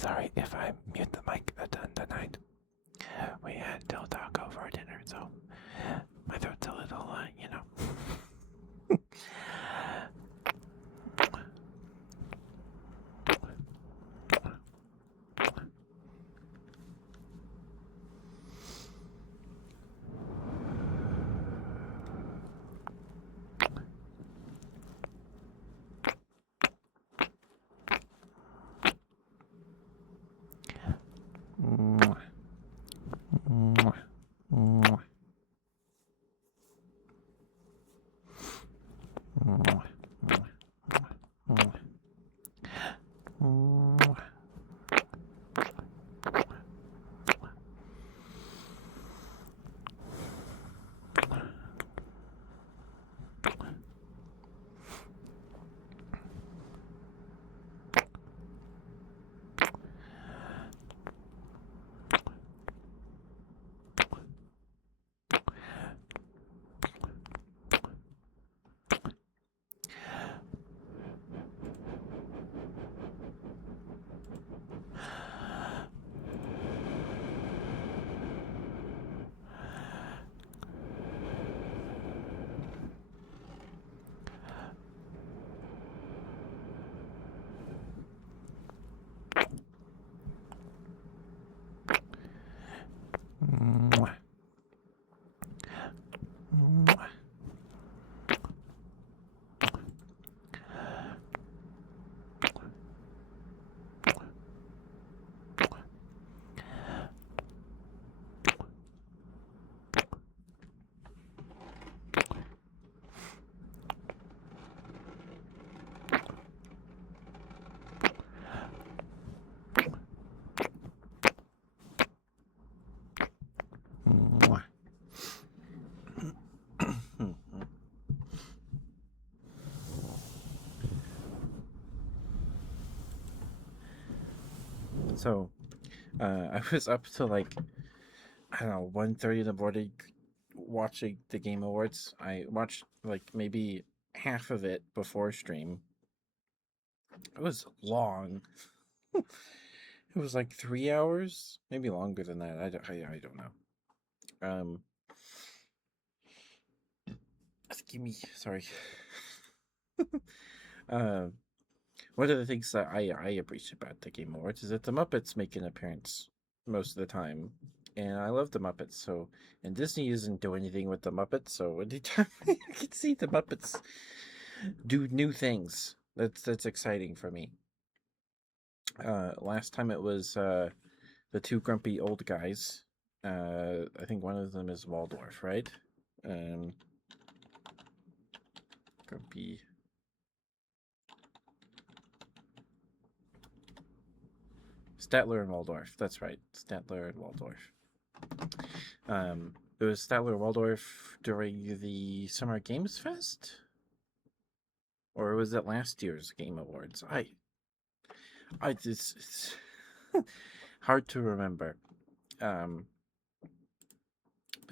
Sorry if I mute the mic a ton tonight. We had dill taco for dinner, so my throat's a little, So, I was up to like, I don't know, 1:30 in the morning watching the Game Awards. I watched like maybe half of it before stream. It was long. It was like 3 hours, maybe longer than that. I don't know. Um, excuse me. Sorry. Um, One of the things that I appreciate about the Game Awards is that the Muppets make an appearance most of the time, and I love the Muppets. So, and Disney doesn't do anything with the Muppets, so anytime I can see the Muppets do new things, that's exciting for me. Last time it was the two grumpy old guys. I think one of them is Waldorf, right? Um, grumpy. Statler and Waldorf. That's right. Statler and Waldorf. It was Statler and Waldorf during the Summer Games Fest? Or was it last year's Game Awards? It's hard to remember. But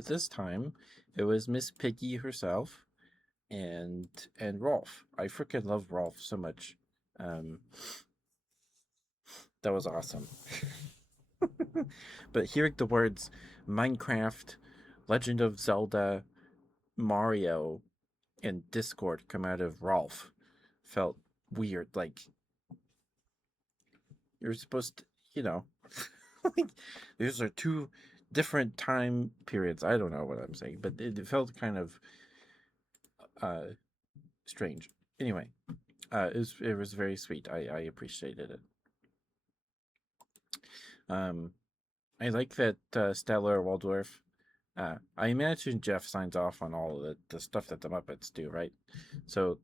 this time it was Miss Piggy herself and Rolf. I freaking love Rolf so much. That was awesome. But hearing the words Minecraft, Legend of Zelda, Mario, and Discord come out of Rolf felt weird. Like you're supposed to, like these are two different time periods. I don't know what I'm saying, but it felt kind of strange. Anyway, it was very sweet. I appreciated it. I like that Stellar Waldorf. I imagine Jeff signs off on all of the stuff that the Muppets do, right? So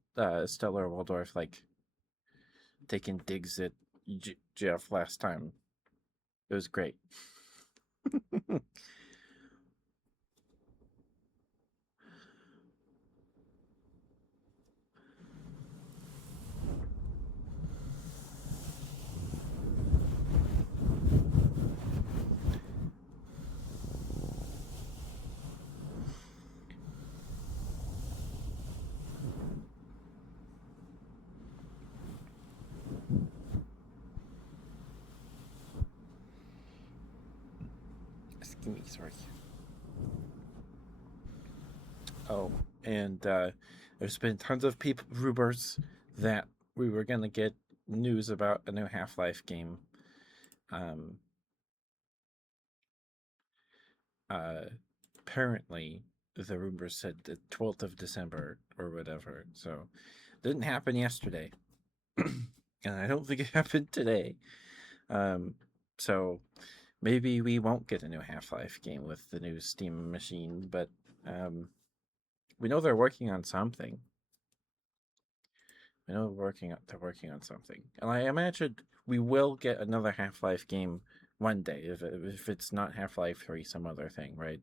Stellar Waldorf like taking digs at Jeff last time. It was great. Give me 3. Oh, and there's been tons of people rumors that we were gonna get news about a new Half-Life game. Um, uh, Apparently, the rumors said the 12th of December or whatever. So, it didn't happen yesterday, and I don't think it happened today. Um, so maybe we won't get a new Half-Life game with the new Steam machine, but um, we know they're working on something. I know they're working on something, and I imagine we will get another Half-Life game one day if it's not Half-Life 3, some other thing, right?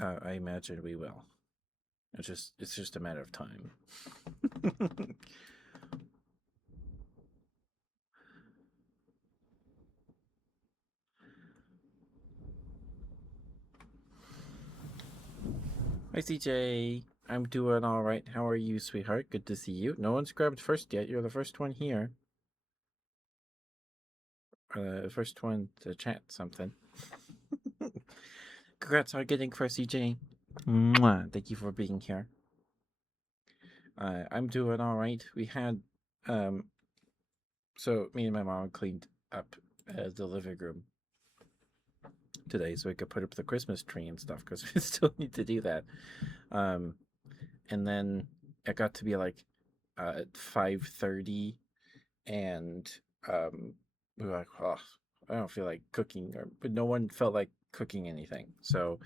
I imagine we will. It's just a matter of time. Hi CJ, I'm doing all right. How are you, sweetheart? Good to see you. No one's grabbed first yet. You're the first one here. First one to chat something. Congrats on getting first, CJ. Mwah. Thank you for being here. I'm doing all right. We had, um, so me and my mom cleaned up the living room today so we could put up the Christmas tree and stuff because we still need to do that. Um, and then it got to be like 5:30, and we were like, oh, I don't feel like cooking, but no one felt like cooking anything, so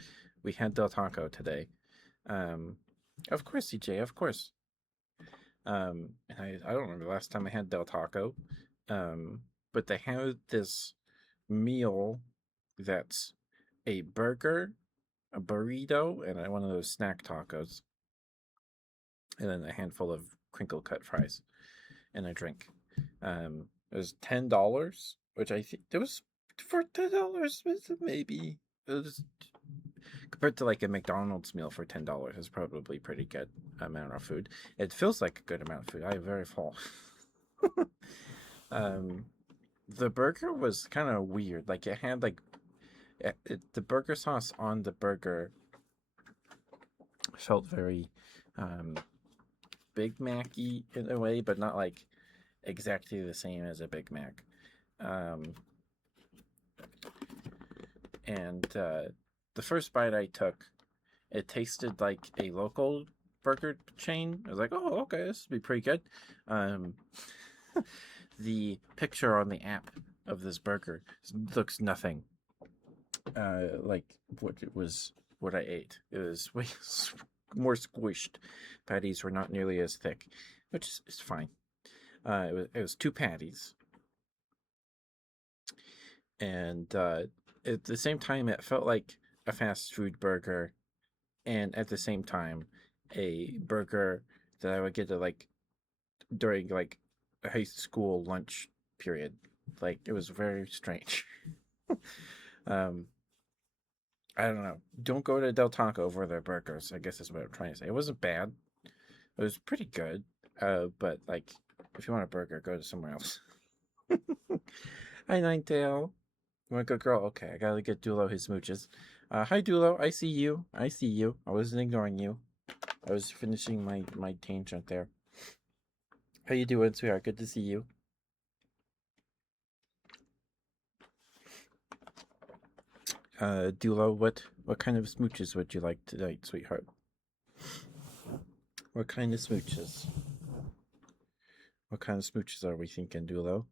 we had Del Taco today. Um, of course, CJ, of course. And I don't remember the last time I had Del Taco. But they have this meal that's a burger, a burrito, and one of those snack tacos, and then a handful of crinkle cut fries and a drink. It was $10, which I think it was for $10. Maybe it was compared to like a McDonald's meal for $10 is probably pretty good amount of food. It feels like a good amount of food. I am very full. um, the burger was kind of weird. Like it had like the burger sauce on the burger felt very um, Big Mac-y in a way, but not like exactly the same as a Big Mac. Um, and the first bite I took, it tasted like a local burger chain. I was like, oh, okay, this would be pretty good. Um, the picture on the app of this burger looks nothing like what I ate. It was way more squished. Patties were not nearly as thick, which is fine. It was 2 patties, and at the same time, it felt like a fast food burger, and at the same time, a burger that I would get to like during like a high school lunch period. Like it was very strange. um, I don't know. Don't go to Del Taco for their burgers. I guess is what I'm trying to say. It wasn't bad. It was pretty good. But like, if you want a burger, go to somewhere else. Hi, Ninetale. You want a good girl? Okay, I gotta get Dulo his smooches. Hi, Dulo. I see you. I see you. I wasn't ignoring you. I was finishing my tangent there. How you doing, sweetheart? Good to see you. Dulo, what kind of smooches would you like tonight, sweetheart? What kind of smooches? What kind of smooches are we thinking, Dulo?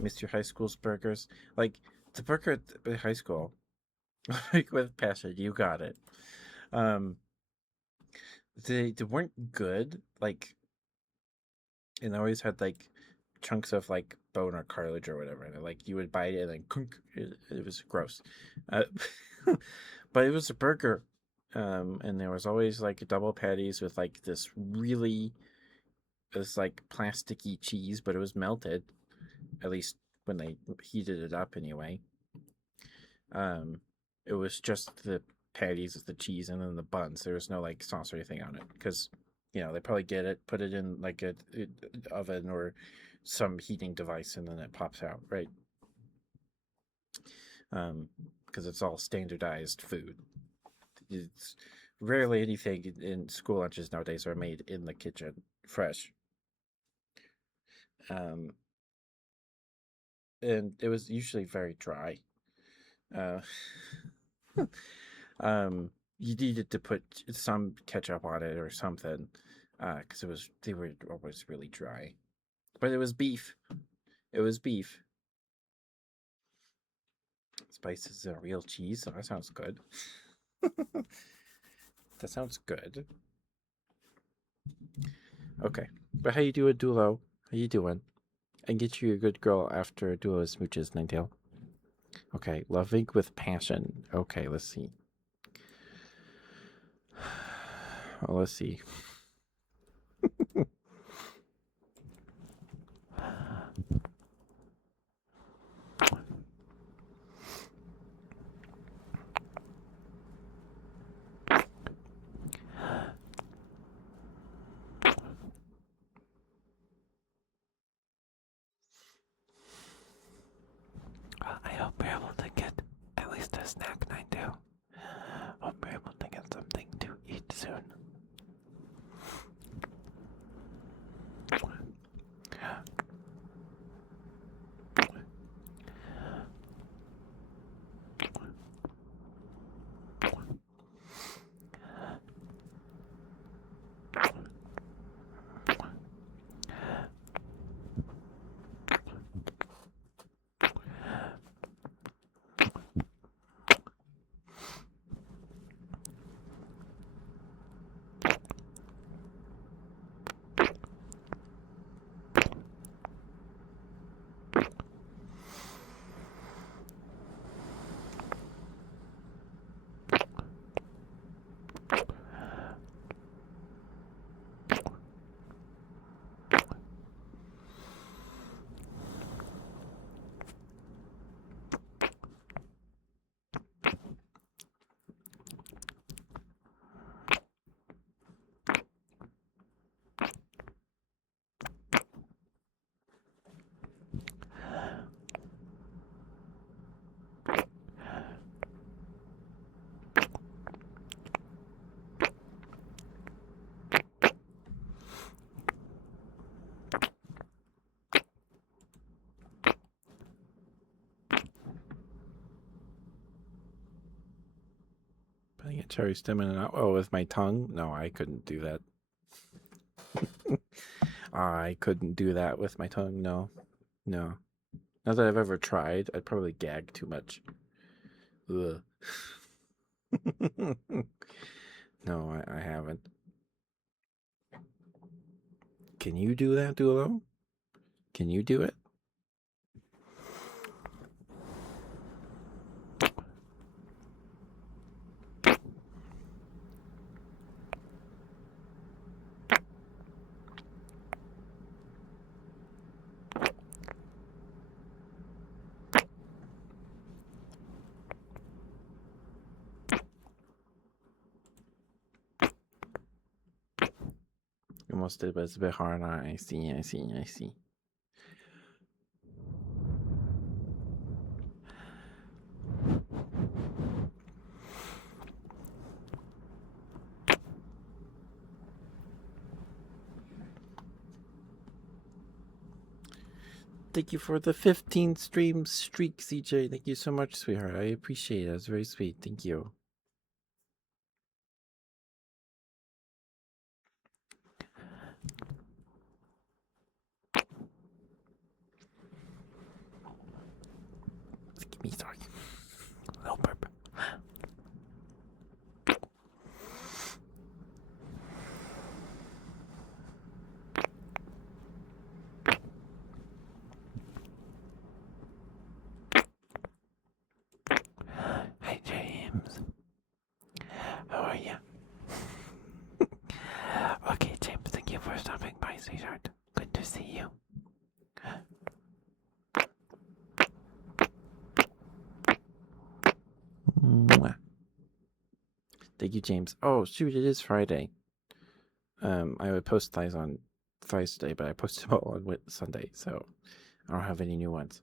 Missed your high school's burgers? Like the burger at the high school, like with passion, you got it. Um, they weren't good. Like, and they always had like chunks of like bone or cartilage or whatever, and like you would bite it and then kunk, it was gross. Uh, but it was a burger, and there was always like double patties with like this like plasticky cheese, but it was melted. At least when they heated it up, anyway. Um, it was just the patties with the cheese and then the buns. There was no like sauce or anything on it because They probably get it, put it in like a oven or some heating device, and then it pops out, right? Because it's all standardized food. It's rarely anything in school lunches nowadays are made in the kitchen fresh. Um, and it was usually very dry. Uh, you needed to put some ketchup on it or something, because they were always really dry. But it was beef. It was beef. Spices and real cheese. So that sounds good. That sounds good. Okay, but how you doing, Dulo? How you doing? And get you a good girl after Dulo smooches, Ninetail. Okay, loving with passion. Okay, let's see. Well, let's see. I hope we're able to get at least a snack night too. Hope we're able to get something to eat soon. Putting a cherry stem in an with my tongue? No, I couldn't do that. I couldn't do that with my tongue. No, no. Not that I've ever tried. I'd probably gag too much. Ugh. No, I haven't. Can you do that, Dulo? Can you do it? Almost did, but it's a bit hard. I see. Thank you for the 15 stream streak, CJ. Thank you so much, sweetheart. I appreciate it. It's very sweet. Thank you. Give me sorry. Little burp. Hi, James. How are you? Okay, James, thank you for stopping by, sweetheart. Good to see you. Mwah. Thank you, James. Oh, shoot, it is Friday. I would post these on Thursday, but I posted them all on Sunday, so I don't have any new ones.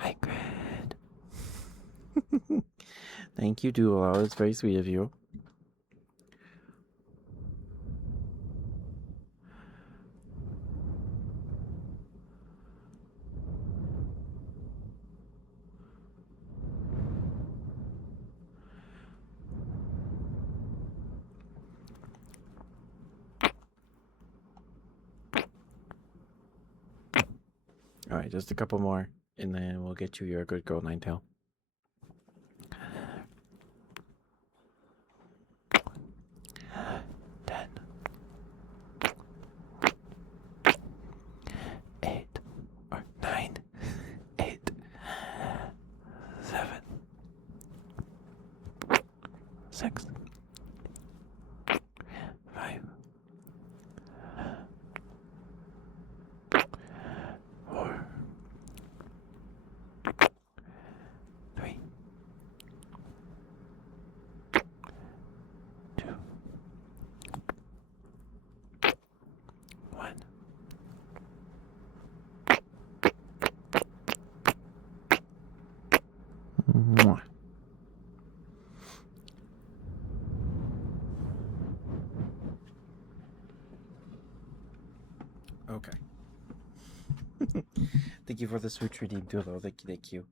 Hi, Grid. Thank you, Duo. It's very sweet of you. All right, just a couple more, and then we'll get you your good girl, Ninetail. 10, 8, or 9, 8, 7, 6, 5, 4, 3, 2, 1. Mwah. Okay. Thank you for the switch redeem, Duo. Thank you, thank you.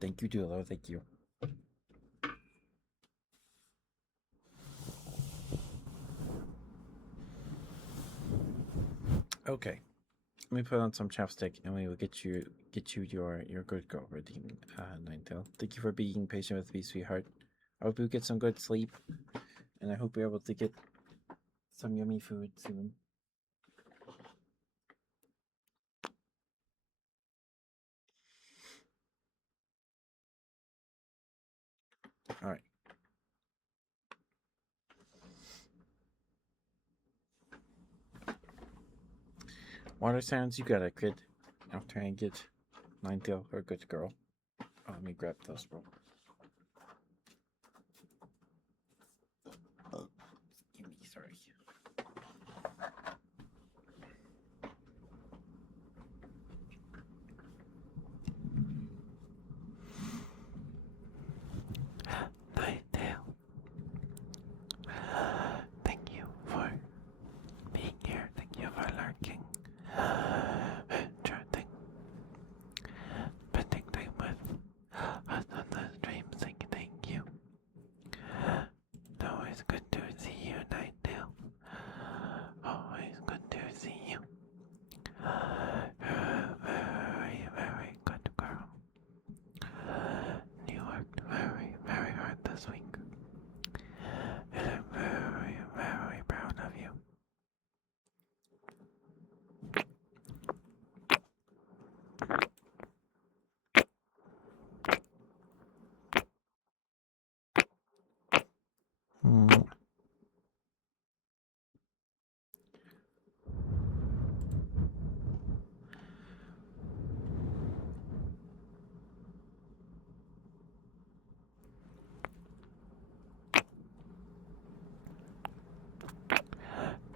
Thank you, Duo. Thank you. Okay. Let me put on some chapstick, and we will get you your good girl redeem, Ninetail. Thank you for being patient with me, sweetheart. I hope you get some good sleep, and I hope you're able to get some yummy food soon. All right. Water sounds, you got it, kid. I'll try and get Ninetail, her good girl. Oh, let me grab those real. Excuse me, sorry. Ninetail. Thank you for being here. Thank you for lurking. Thank Always good to see you, Nightdale. Always good to see you. Very, very good girl. You worked very, very hard this week. And I'm very, very proud of you.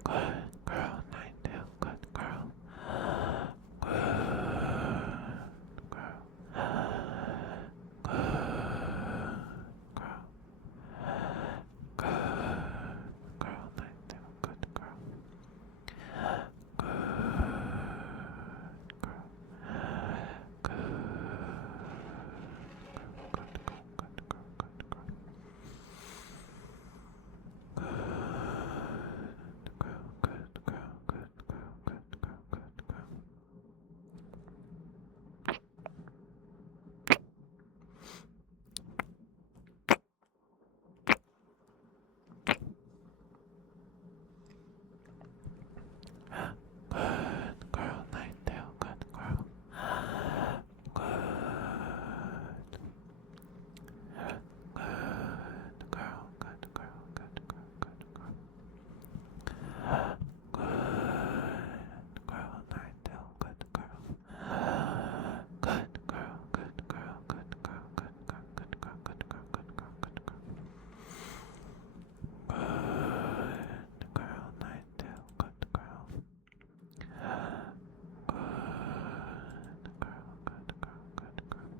Good girl, Nightdale. Good girl. Good girl. Good girl. Good girl, Nightdale. Good girl. Good girl. Good. Good girl, Nightdale. Good girl. Good. Good girl. Good girl. Good girl. Good girl. Good girl, Nightdale. Good girl. Good girl. Good girl. Good girl. Good girl. Good girl. Good girl. Good girl. Good girl. Good girl, Nightdale. Good girl. Good girl, good girl, good girl.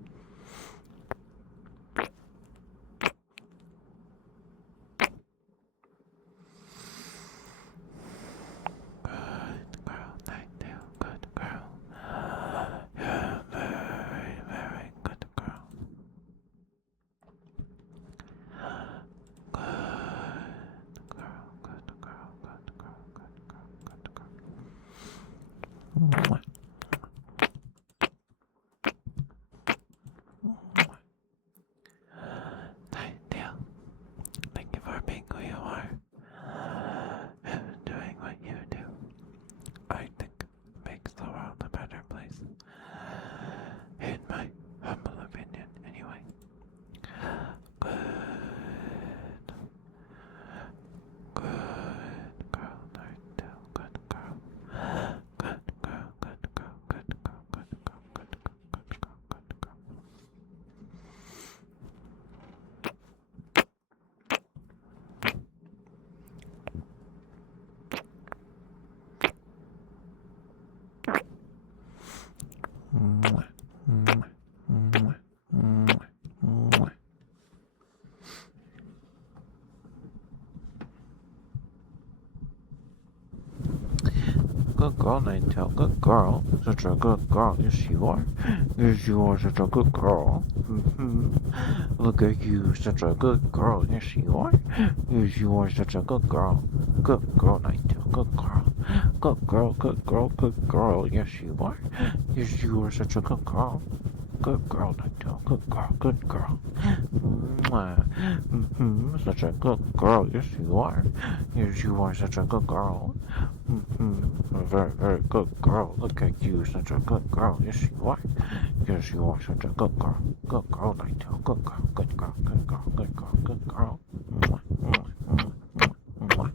Good girl, Nightdale, good girl. You're a very, very good girl. Good girl, good girl, good girl, good girl, good girl. Mwah. Nightdale, thank you for being who you are and doing what you do. I think makes the world a better place. In my humble opinion, anyway. Good. Good girl, Nightdale. Good girl. Good girl, good girl, good girl, good girl, good girl, good girl, good girl. Mwah, mwah, mwah, mwah, mwah. Good girl, Nightdale. Good girl. Such a good girl. Yes, you are. Yes, you are such a good girl. Look at you, such a good girl. Yes, you are. Yes, you are such a good girl. Good girl, Nightdale. Good girl. Good girl, good girl, good girl. Yes, you are. Yes, you are such a good girl. Good girl, Nightdale. Good girl, good girl. Mwah. Such a good girl. Yes, you are. Yes, you are such a good girl. A very, very good girl. Look at you, such a good girl. Yes, you are. Yes, you are such a good girl. Good girl, Nightdale. Good girl, good girl, good girl, good girl, good girl. Mwah, mwah, mwah, mwah, mwah.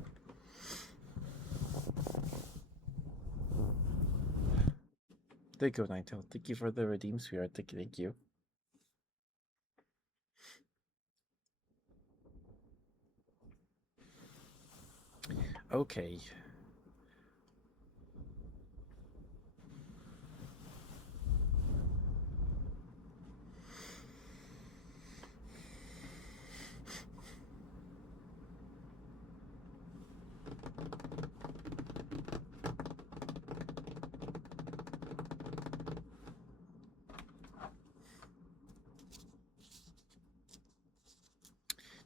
Thank you, Nightdale. Thank you for the redeem spirit. Thank you. Okay.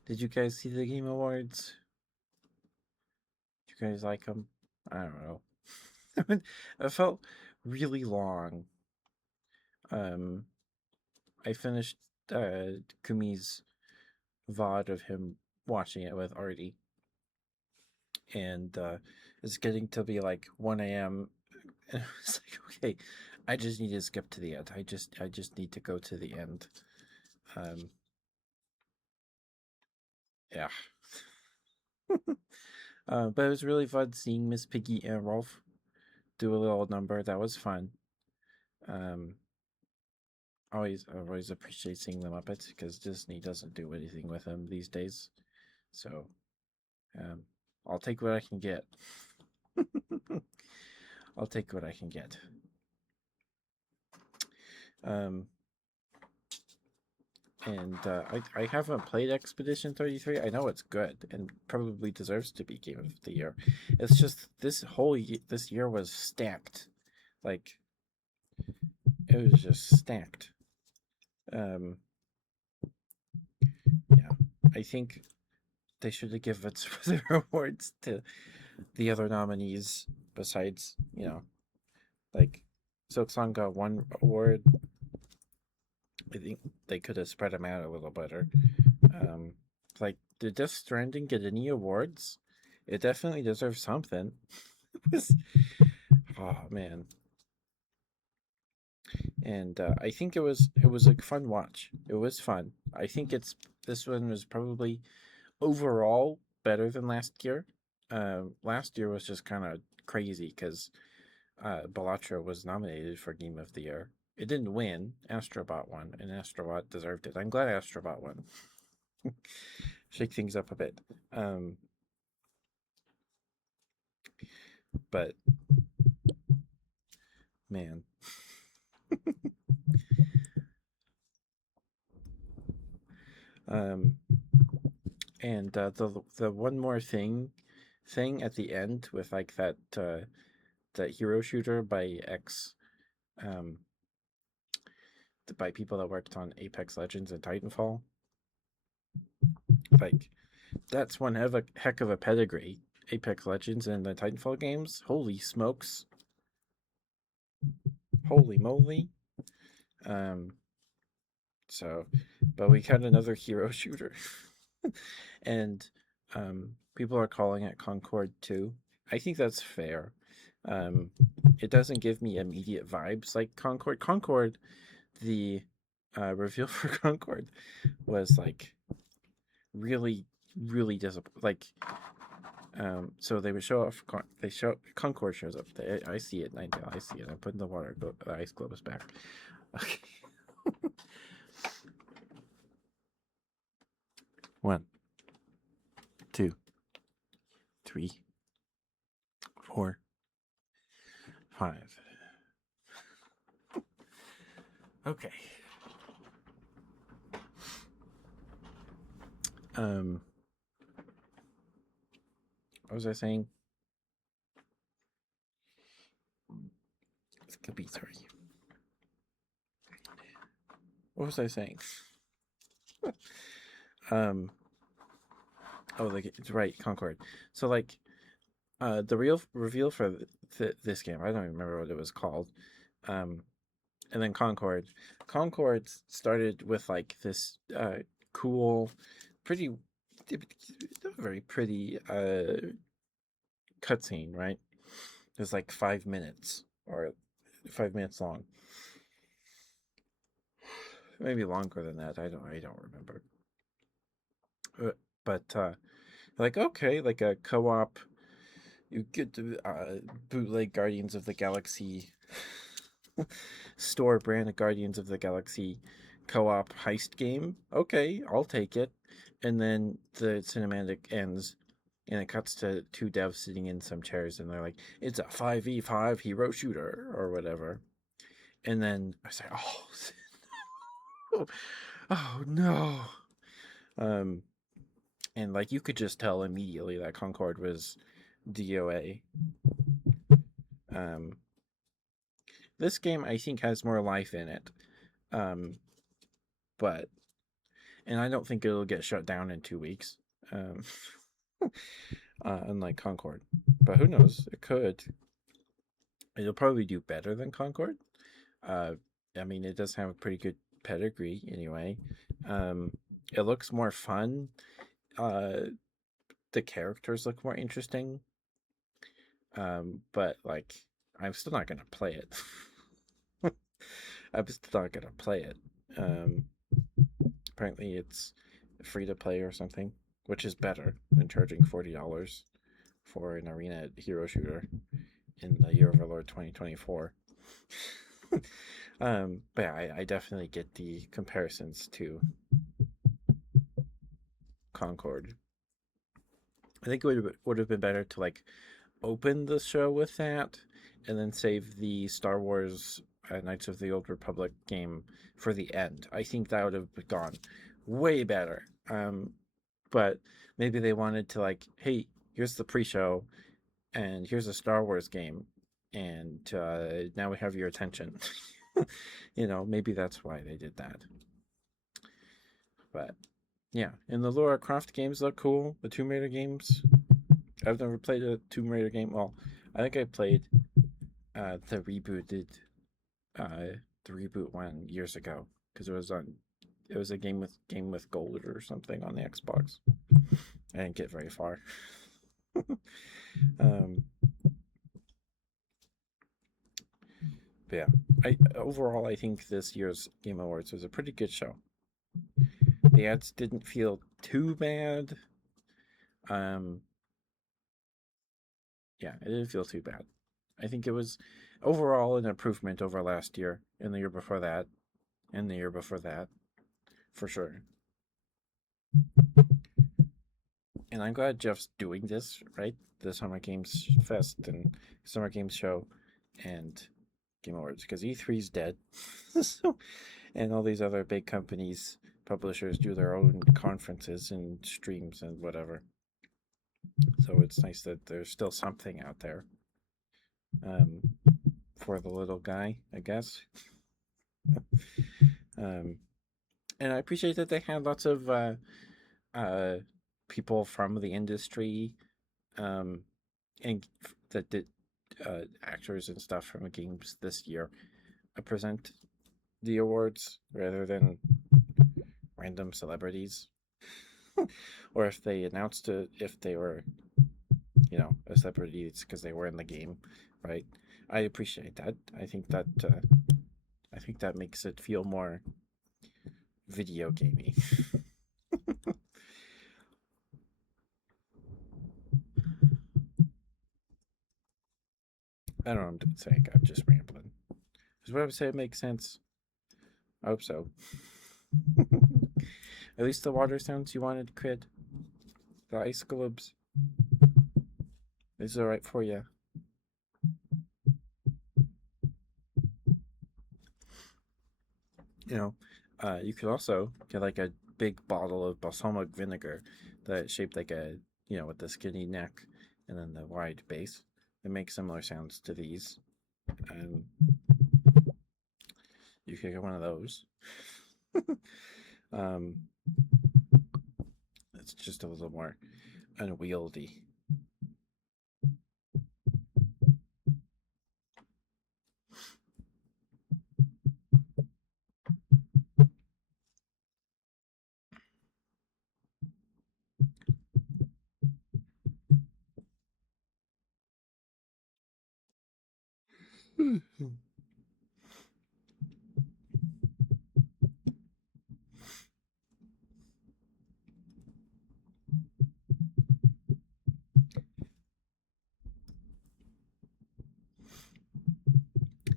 Did you guys see the Game Awards? guys like them? I don't know. It felt really long. Um, I finished Kumi's VOD of him watching it with Artie, and it's getting to be like 1 a.m. And it's like, okay, I just need to skip to the end. I just need to go to the end. Um, yeah. But it was really fun seeing Miss Piggy and Rolf do a little number. That was fun. Um, always appreciate seeing the Muppets because Disney doesn't do anything with them these days. So, um, I'll take what I can get. I'll take what I can get. Um, and I haven't played Expedition 33. I know it's good and probably deserves to be Game of the Year. It's just this year was stacked. Like it was just stacked. Um, yeah, I think they should have given some of their awards to the other nominees besides, like Silksong got one award. I think they could have spread them out a little better. Um, like, did Death Stranding get any awards? It definitely deserves something. Oh man, and I think it was a fun watch. It was fun. I think this one was probably overall better than last year. Last year was just kind of crazy because Balatro was nominated for Game of the Year. It didn't win. Astrobot won, and Astrobot deserved it. I'm glad Astrobot won. Shake things up a bit. Um, but man, um, and the one more thing at the end with like that hero shooter by um by people that worked on Apex Legends and Titanfall. Like that's one heck of a pedigree. Apex Legends and the Titanfall games. Holy smokes! Holy moly! Um, so, but we got another hero shooter, and people are calling it Concord 2. I think that's fair. Um, it doesn't give me immediate vibes like Concord. Concord, the reveal for Concord was like really, really disappointing. Like, so they would show off. They show Concord shows up. I see it, Nightingale. I see it. I'm putting the ice globes back. Okay. One, two, three, four, five. Okay. Um, what was I saying? It could be sorry. What was I saying? um. Oh, like it's right, Concord. So like, the real reveal for this game, I don't even remember what it was called. Um, and then Concord. Concord started with like this cool, pretty, very pretty cutscene, right? It was like 5 minutes or 5 minutes long, maybe longer than that. I don't remember. But like okay, like a co-op. You get to bootleg Guardians of the Galaxy store brand Guardians of the Galaxy co-op heist game. Okay, I'll take it. And then the cinematic ends and it cuts to two devs sitting in some chairs and they're like, it's a 5v5 hero shooter or whatever. And then I say, oh, oh no. Um, and like you could just tell immediately that Concord was DOA. Um, this game I think has more life in it. Um, but and I don't think it'll get shut down in 2 weeks. Um, unlike Concord. But who knows? It could. It'll probably do better than Concord. Uh, I mean, it does have a pretty good pedigree anyway. Um, it looks more fun. Uh, the characters look more interesting. But like, I'm still not gonna play it. I'm still not gonna play it. Um, Apparently, it's free to play or something, which is better than charging $40 for an arena hero shooter in the year of our Lord 2024. But yeah, I definitely get the comparisons to Concord. I think it would have been better to like open the show with that and then save the Star Wars Knights of the Old Republic game for the end. I think that would have gone way better. But maybe they wanted to like, hey, here's the pre-show and here's a Star Wars game, and now we have your attention. Maybe that's why they did that. But yeah, and the Lara Croft games look cool. The Tomb Raider games. I've never played a Tomb Raider game. Well, I think I played the rebooted the reboot one years ago because it was a game with gold or something on the Xbox. I didn't get very far. um, but yeah, I think this year's Game Awards was a pretty good show. The ads didn't feel too bad. Um, yeah, it didn't feel too bad. I think it was overall an improvement over last year and the year before that and the year before that, for sure. And I'm glad Jeff's doing this, right? The Summer Games Fest and Summer Games Show and Game Awards, because E3's dead. So, and all these other big companies, publishers do their own conferences and streams and whatever. So it's nice that there's still something out there um, for the little guy, I guess. Um, and I appreciate that they had lots of uh, people from the industry um, and that did actors and stuff from the games this year present the awards rather than random celebrities. Or if they announced it, if they were, a celebrity, it's because they were in the game, right? I appreciate that. I think that makes it feel more video gamey. I don't know what I'm saying. I'm just rambling. Does what I'm saying make sense? I hope so. At least the water sounds you wanted, Crid. The ice globes. Is alright for you. You know, you could also get like a big bottle of balsamic vinegar that's shaped like with the skinny neck and then the wide base. It makes similar sounds to these. And you could get one of those. um, it's just a little more unwieldy.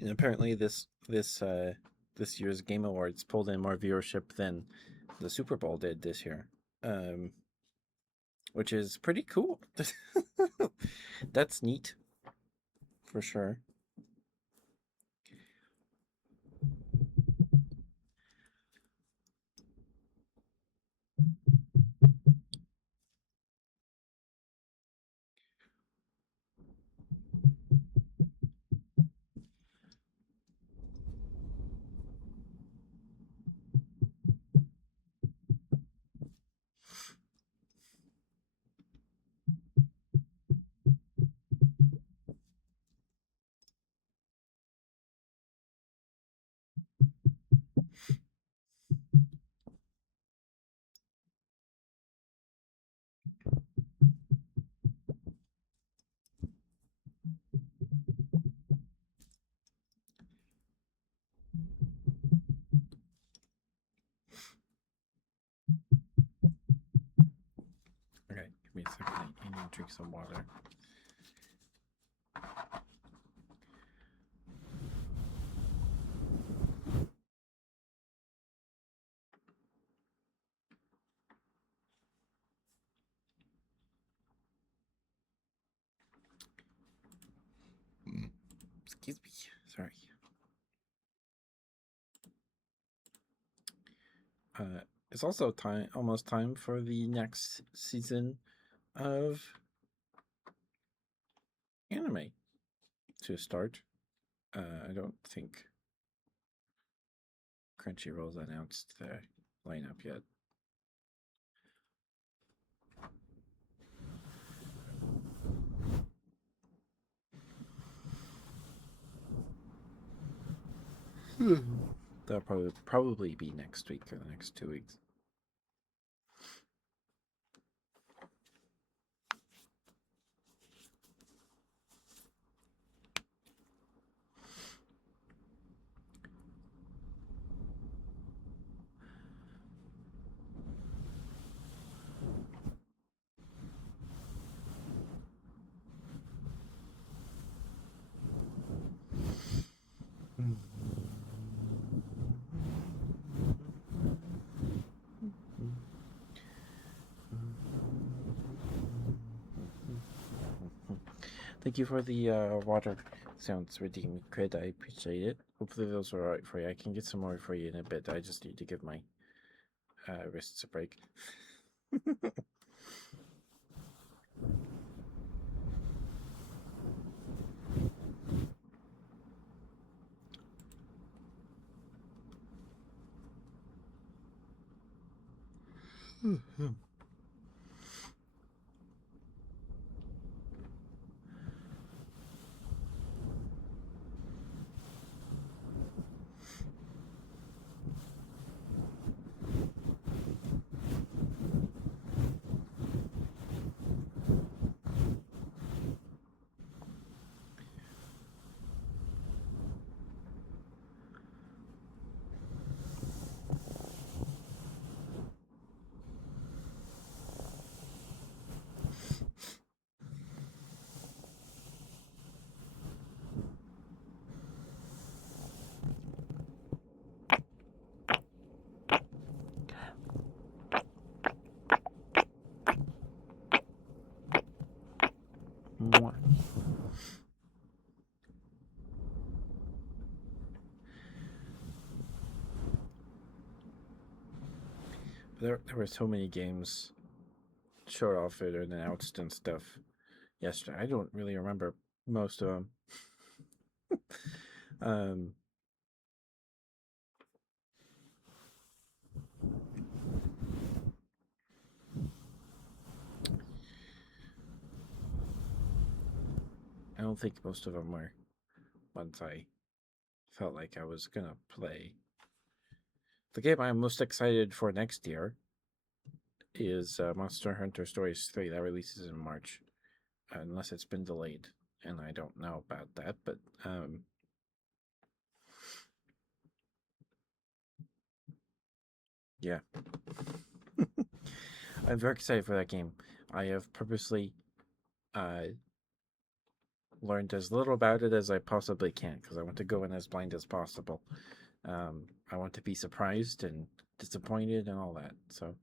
And apparently this year's Game Awards pulled in more viewership than the Super Bowl did this year. Um, which is pretty cool. That's neat for sure. me a second. I need to drink some water. Excuse me. Sorry. It's also almost time for the next season of anime to start. I don't think Crunchyroll's announced their lineup yet. That'll probably be next week or the next 2 weeks. Thank you for the water sounds redeemed crit. I appreciate it. Hopefully those are alright for you. I can get some more for you in a bit. I just need to give my wrists a break. There were so many games showed off it and announced and stuff yesterday. I don't really remember most of them. um, I don't think most of them were ones I felt like I was gonna play. The game I'm most excited for next year is Monster Hunter Stories 3 that releases in March, unless it's been delayed, and I don't know about that. But yeah, I'm very excited for that game. I have purposely learned as little about it as I possibly can because I want to go in as blind as possible. I want to be surprised and disappointed and all that. So.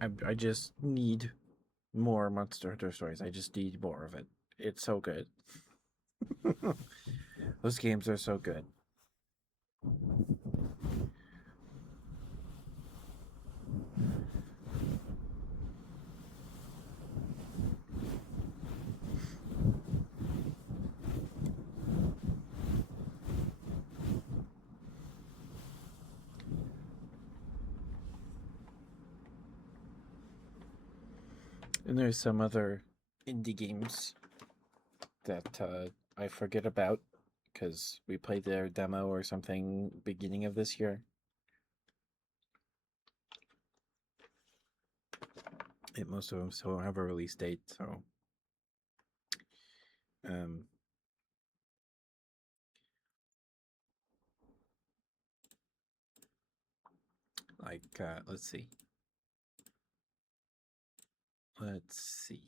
And I just need more Monster Hunter Stories. I just need more of it. It's so good. Those games are so good. And there's some other indie games that I forget about because we played their demo or something beginning of this year. Most of them still don't have a release date, so um, let's see. Let's see.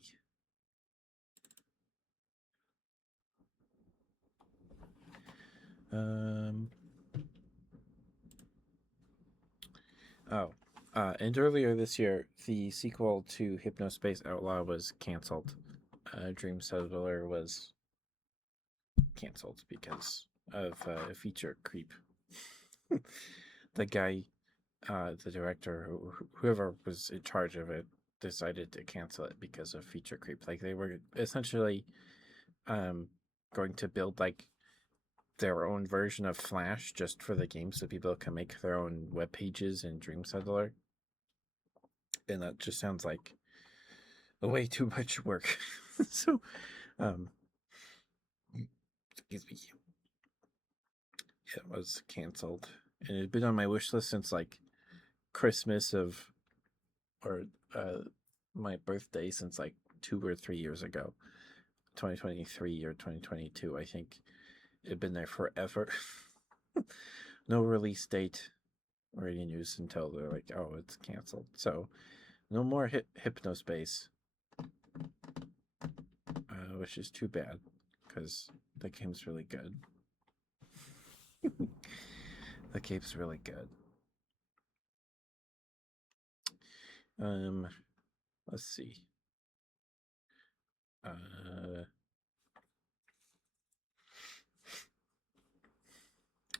Um, oh, and earlier this year, the sequel to Hypnospace Outlaw was canceled. Dream Settler was canceled because of feature creep. The guy, the director, whoever was in charge of it, decided to cancel it because of feature creep. Like they were essentially um, going to build like their own version of Flash just for the game, so people can make their own web pages in Dream Settler, and that just sounds like way too much work. So, um, excuse me, it was canceled, and it had been on my wish list since like Christmas of or my birthday since like 2 or 3 years ago, 2023 or 2022. I think it had been there forever. No release date or any news until they're like, oh, it's canceled. So no more Hypnospace, which is too bad because the game's really good. The game's really good. Um, let's see.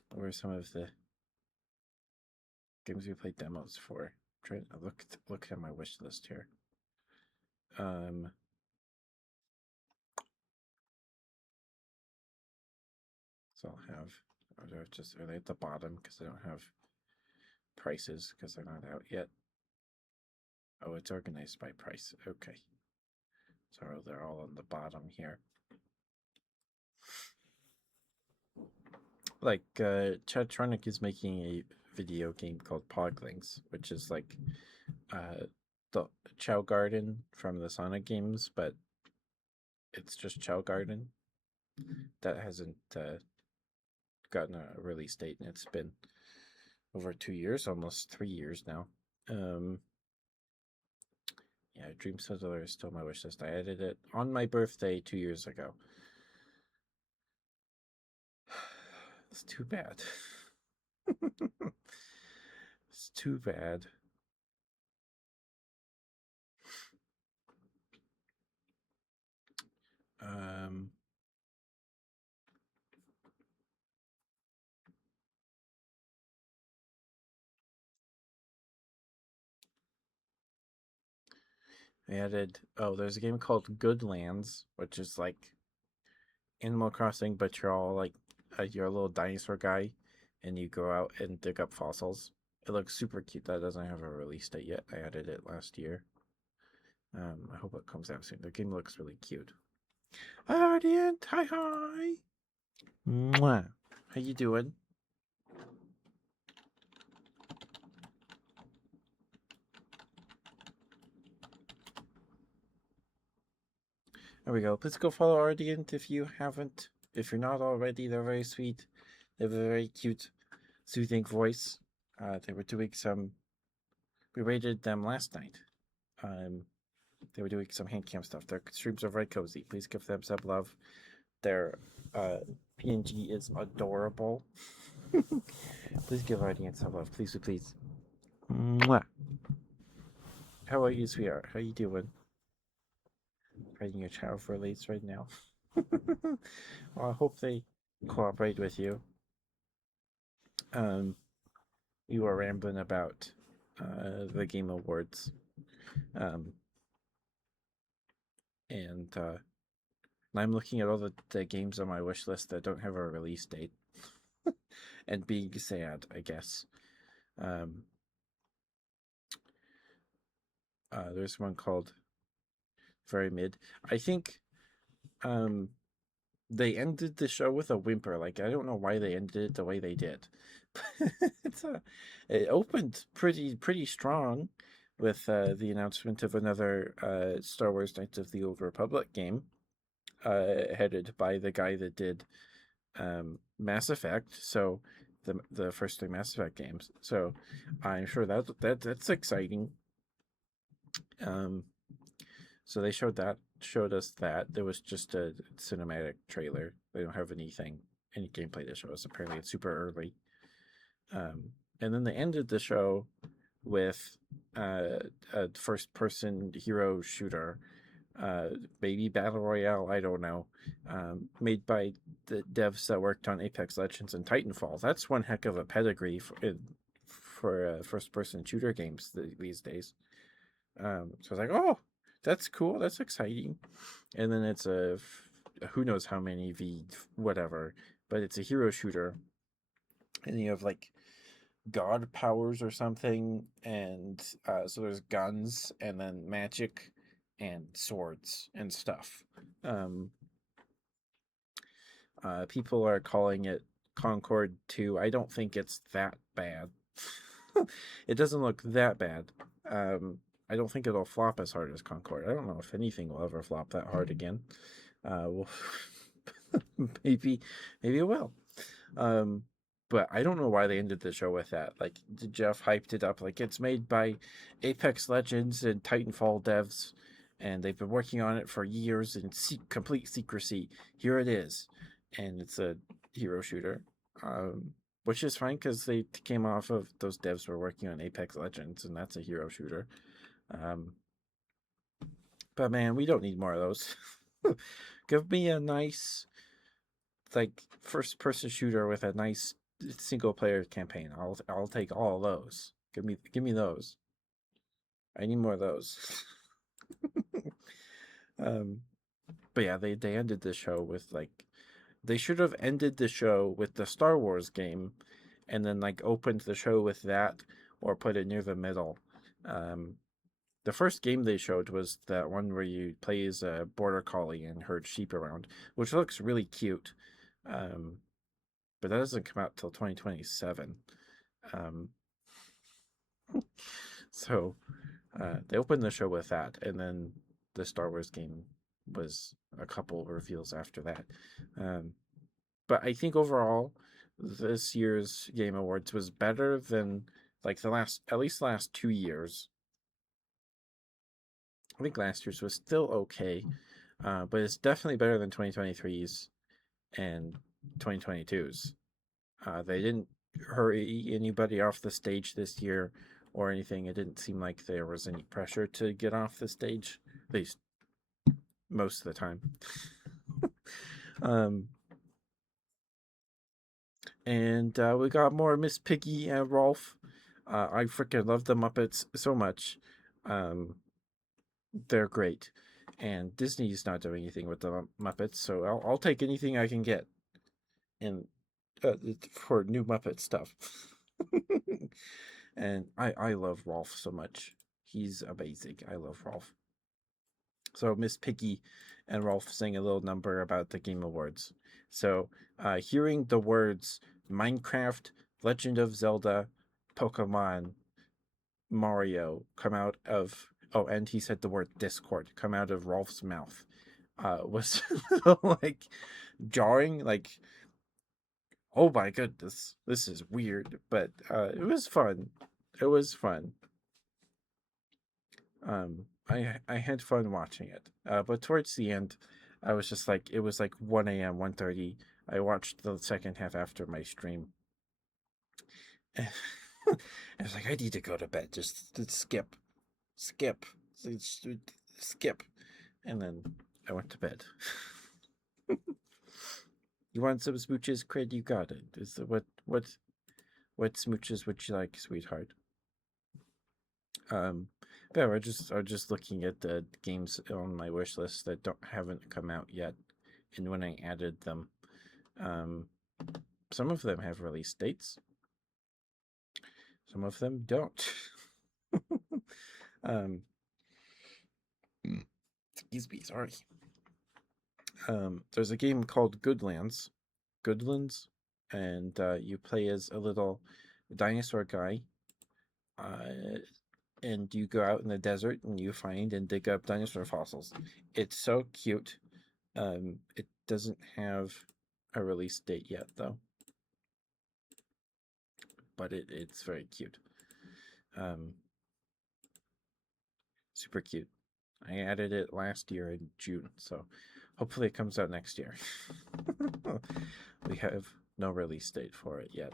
What were some of the games we played demos for? I'm trying to look at my wish list here. So I'll have, are they at the bottom because I don't have prices because they're not out yet? Oh, it's organized by price. Okay. So they're all on the bottom here. Like, Chatronic is making a video game called Poglings, which is like the Chow Garden from the Sonic games, but it's just Chow Garden. That hasn't gotten a release date, and it's been over 2 years, almost 3 years now. Yeah, Dream Settler is still on my wish list. I added it on my birthday 2 years ago. It's too bad. It's too bad. Um, I added. Oh, there's a game called Goodlands, which is like Animal Crossing, but you're all like you're a little dinosaur guy, and you go out and dig up fossils. It looks super cute. That doesn't have a release date yet. I added it last year. I hope it comes out soon. The game looks really cute. Hi, Radiant. Hi, hi. Mwah. How you doing? There we go. Please go follow Radiant if you haven't. If you're not already, they're very sweet. They have a very cute, soothing voice. They were doing some. We rated them last night. They were doing some hand cam stuff. Their streams are very cozy. Please give them some love. Their PNG is adorable. Please give Radiant some love. Please, please. Mwah. How are you, sweetheart? How you doing? Writing your child for release right now. Well, I hope they cooperate with you. You were rambling about the Game Awards, and I'm looking at all the games on my wish list that don't have a release date, and being sad, I guess. There's one called Very Mid. I think they ended the show with a whimper. Like, I don't know why they ended it the way they did. It opened pretty strong, with the announcement of another Star Wars Knights of the Old Republic game, headed by the guy that did Mass Effect. So the first three Mass Effect games. So I'm sure that's exciting. Um, so they showed us that there was just a cinematic trailer. They don't have any gameplay to show us. Apparently, it's super early. And then they ended the show with a first person hero shooter, uh, maybe battle royale, I don't know, made by the devs that worked on Apex Legends and Titanfall. That's one heck of a pedigree for first person shooter games these days. So I was like, oh, that's cool, that's exciting. And then it's a who knows how many v whatever, but it's a hero shooter, and you have like god powers or something, and so there's guns and then magic and swords and stuff. um People are calling it Concord 2. I don't think it's that bad. It doesn't look that bad. I don't think it'll flop as hard as Concord. I don't know if anything will ever flop that hard again. Well, maybe it will. Um, but I don't know why they ended the show with that. Like Jeff hyped it up like it's made by Apex Legends and Titanfall devs, and they've been working on it for years in complete secrecy. Here it is, and it's a hero shooter, which is fine because they came off of those devs were working on Apex Legends, and that's a hero shooter. Um, but man, we don't need more of those. Give me a nice like first person shooter with a nice single player campaign. I'll take all of those. Give me those. I need more of those. um, but yeah, they ended the show with like they should have ended the show with the Star Wars game, and then like opened the show with that, or put it near the middle. Um, the first game they showed was that one where you play as a border collie and herd sheep around, which looks really cute. Um, but that doesn't come out till 2027. Um, so they opened the show with that, and then the Star Wars game was a couple reveals after that. Um, but I think overall, this year's Game Awards was better than like at least the last 2 years. I think last year's was still okay, but it's definitely better than 2023's and 2022's. They didn't hurry anybody off the stage this year or anything. It didn't seem like there was any pressure to get off the stage, at least most of the time. um, and we got more Miss Piggy and Rolf. I freaking love the Muppets so much. Um, they're great. And Disney's not doing anything with the Muppets, so I'll take anything I can get in for new Muppet stuff. And I love Rolf so much. He's amazing. I love Rolf. So Miss Piggy and Rolf sing a little number about the Game Awards. So hearing the words Minecraft, Legend of Zelda, Pokemon, Mario come out of and he said the word Discord come out of Rolf's mouth was like jarring, like oh my goodness, this is weird, but it was fun. It was fun. I had fun watching it. But towards the end, I was just like it was like 1 a.m., 1:30. I watched the second half after my stream. I was like, I need to go to bed. Just skip, skip, skip, and then I went to bed. You want some smooches, Cred? You got it. Is what smooches would you like, sweetheart? Um, but I'm just looking at the games on my wish list that haven't come out yet, and when I added them, um, some of them have release dates, some of them don't. um, excuse me, sorry. There's a game called Goodlands, and you play as a little dinosaur guy. and you go out in the desert and you find and dig up dinosaur fossils. It's so cute. It doesn't have a release date yet though, but it's very cute. Um, Super cute. I added it last year in June, so hopefully it comes out next year. We have no release date for it yet.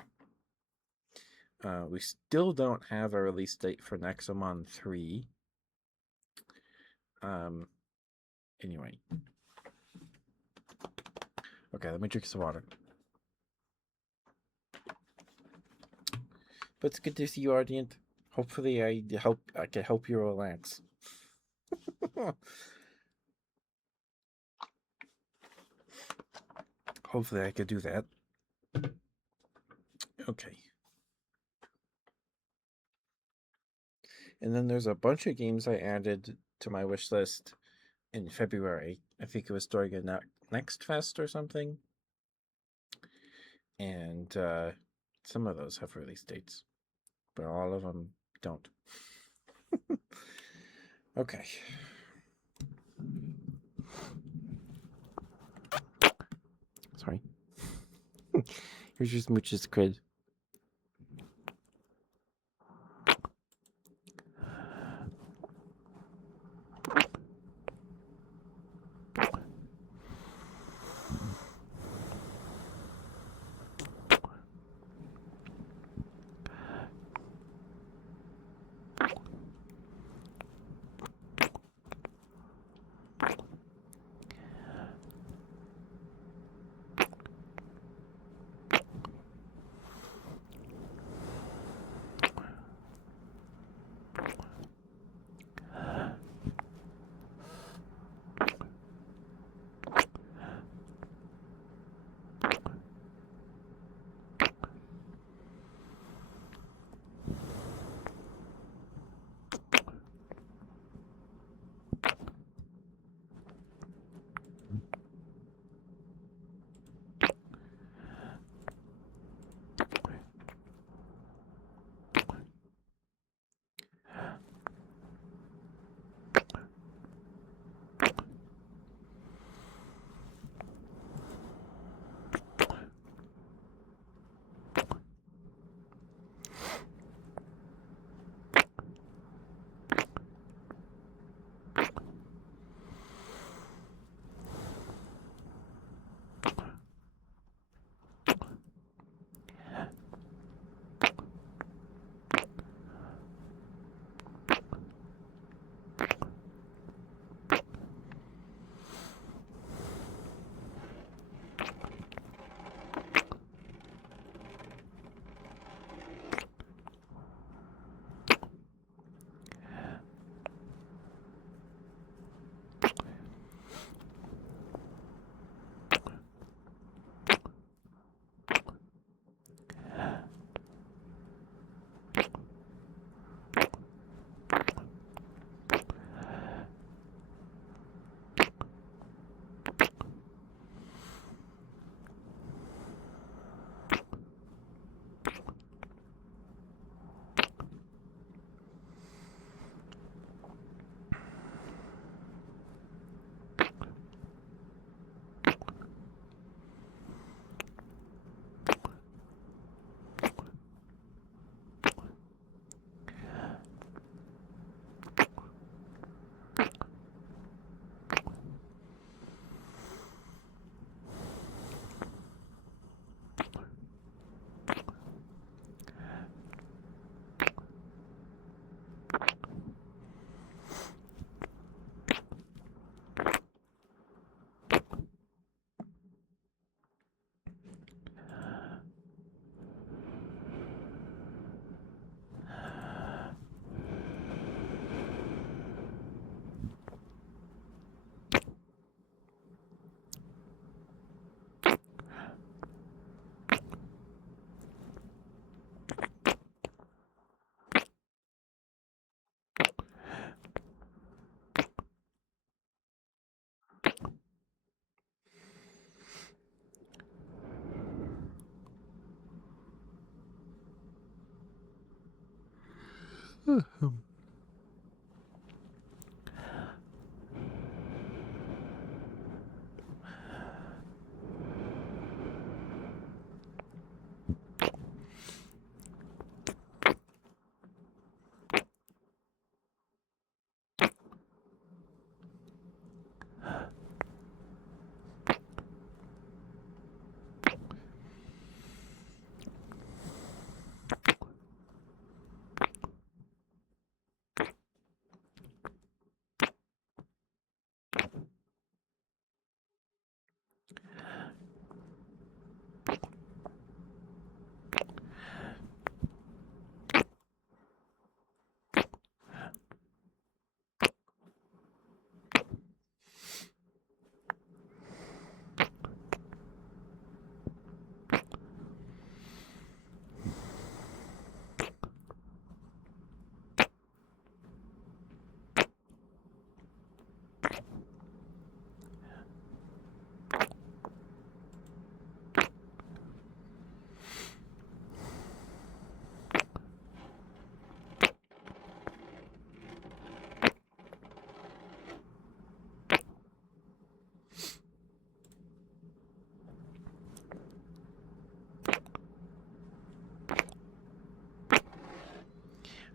We still don't have a release date for Nexomon 3. Anyway. Okay, let me drink some water. But it's good to see you, Ardient. Hopefully I can help you relax. Hopefully I could do that. Okay. And then there's a bunch of games I added to my wish list in February. I think it was during a Next Fest or something. And some of those have release dates, but all of them don't. Okay. Sorry. Here's your smooches, Crid.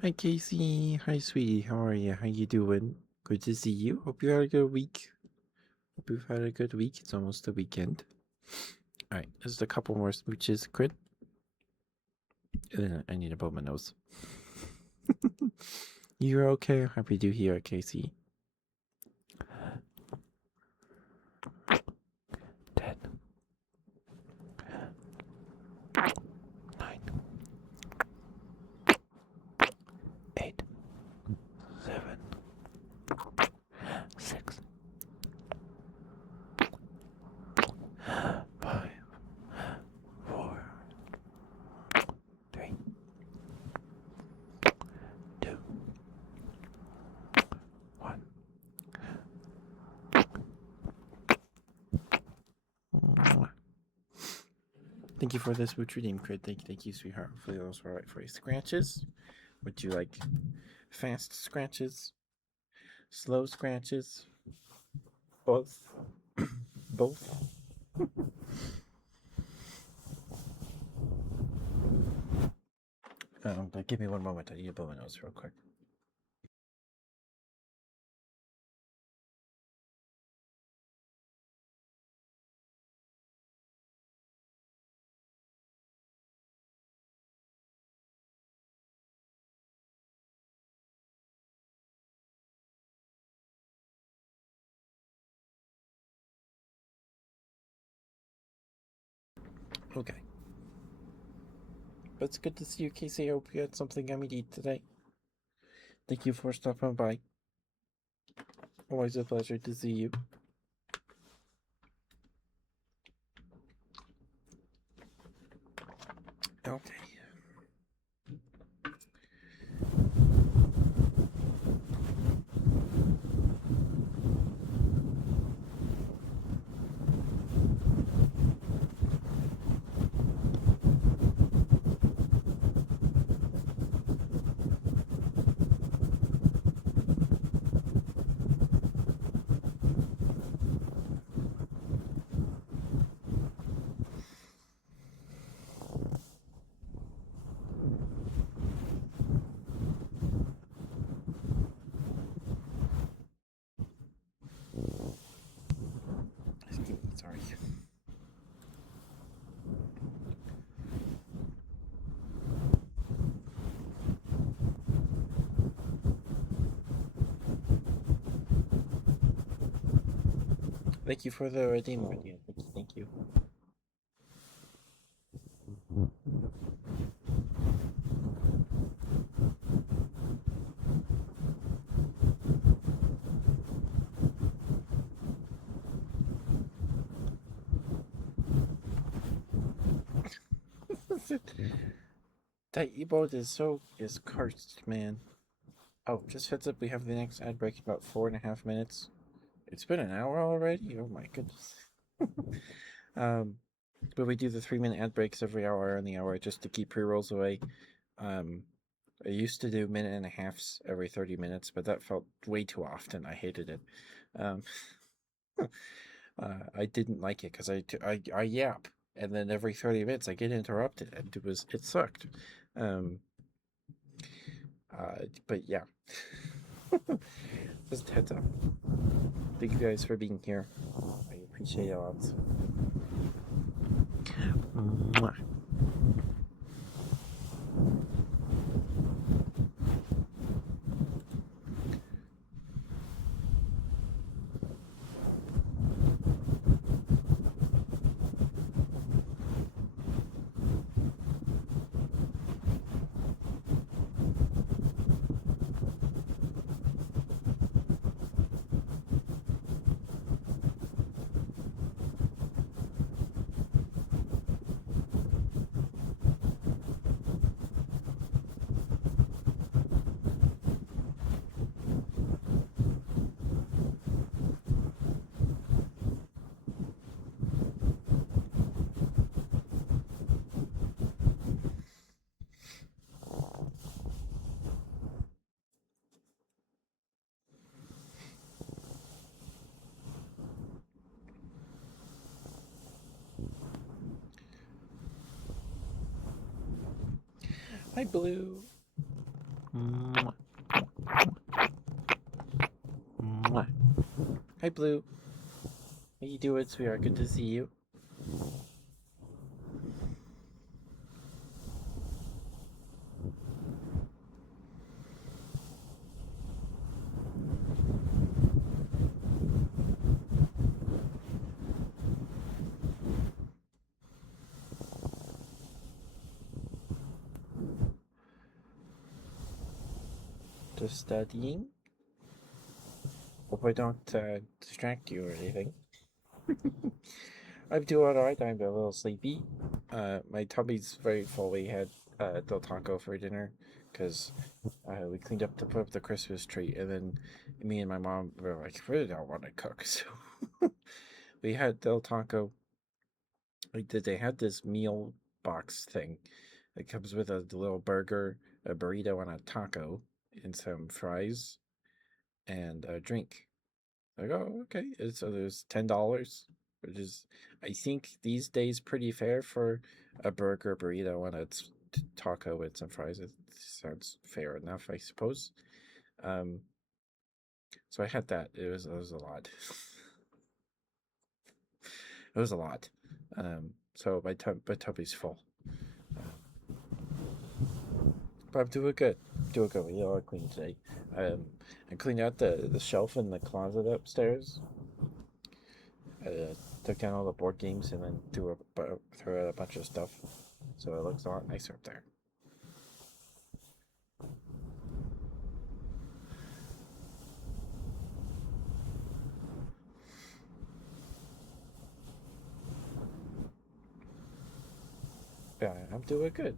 Hi, Casey. Hi, sweetie. How are you? How you doing? Good to see you. Hope you had a good week. Hope you've had a good week. It's almost the weekend. All right, just a couple more smooches, Crit. And then I need to blow my nose. You're okay. Happy to hear it, Casey. 10, 9, 8, 7, 6, 5, 4, 3, 2, 1. Thank you for this smooch redeem, Crit. Thank you, sweetheart. Hopefully those were right for you. Scratches? Would you like fast scratches? Slow scratches? Both? Both? But give me one moment. I need to blow my nose real quick. Okay. But it's good to see you, Casey. I hope you had something yummy to eat today. Thank you for stopping by. Always a pleasure to see you. Okay. Sorry. Thank you for the redeem idea. Thank you. That emote is cursed, man. Oh, just heads up, we have the next ad break in about 4.5 minutes. It's been an hour already? Oh my goodness. um but we do the 3-minute ad breaks every hour on the hour just to keep pre-rolls away. Um I used to do minute and a halves every 30 minutes, but that felt way too often. I hated it. Um I didn't like it because I yap, and then every 30 minutes I get interrupted, and it sucked. Um, but yeah, just heads up. Thank you guys for being here. I appreciate it a lot. Mwah. Hi, Blue. Mwah. Mwah. Hi, Blue. How you doing, sweetheart? Good to see you. Just studying. Hope I don't distract you or anything. I'm doing alright. I'm a little sleepy. My tummy's very full. We had Del Taco for dinner because we cleaned up to put up the Christmas tree, and then me and my mom were like, "We don't want to cook," so we had Del Taco. Like, did they had this meal box thing that comes with a little burger, a burrito, and a taco, and some fries and a drink. Like, oh, okay. So there's $10, which is, I think, these days pretty fair for a burger, burrito, and a taco with some fries. It sounds fair enough, I suppose. Um, so I had that. It was a lot. It was a lot. So my tummy's full. But I'm doing good. Doing good. We are clean today. I cleaned out the shelf in the closet upstairs. Took down all the board games and then threw out a bunch of stuff, so it looks a lot nicer up there. Yeah, I'm doing good.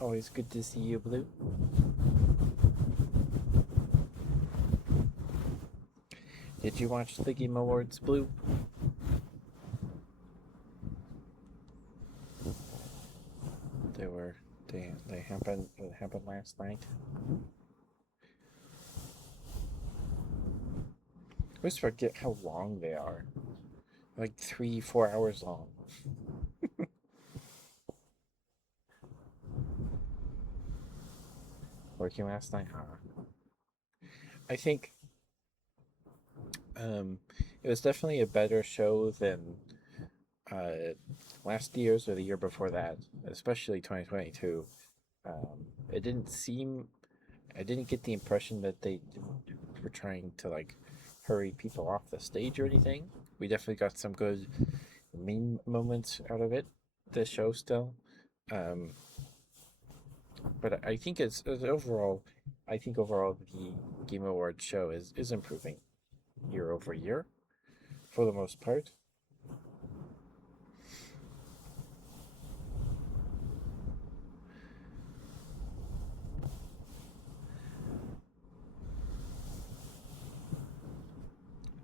Always good to see you, Blue. Did you watch the Game Awards, Blue? They were they happened it happened last night. I always forget how long they are. Like 3, 4 hours long. Working last night, huh? I think um it was definitely a better show than uh last year's or the year before that, especially 2022. It didn't seem I didn't get the impression that they were trying to like hurry people off the stage or anything. We definitely got some good meme moments out of it. The show still, um, but I think it's overall. I think overall the Game Awards show is improving year over year for the most part.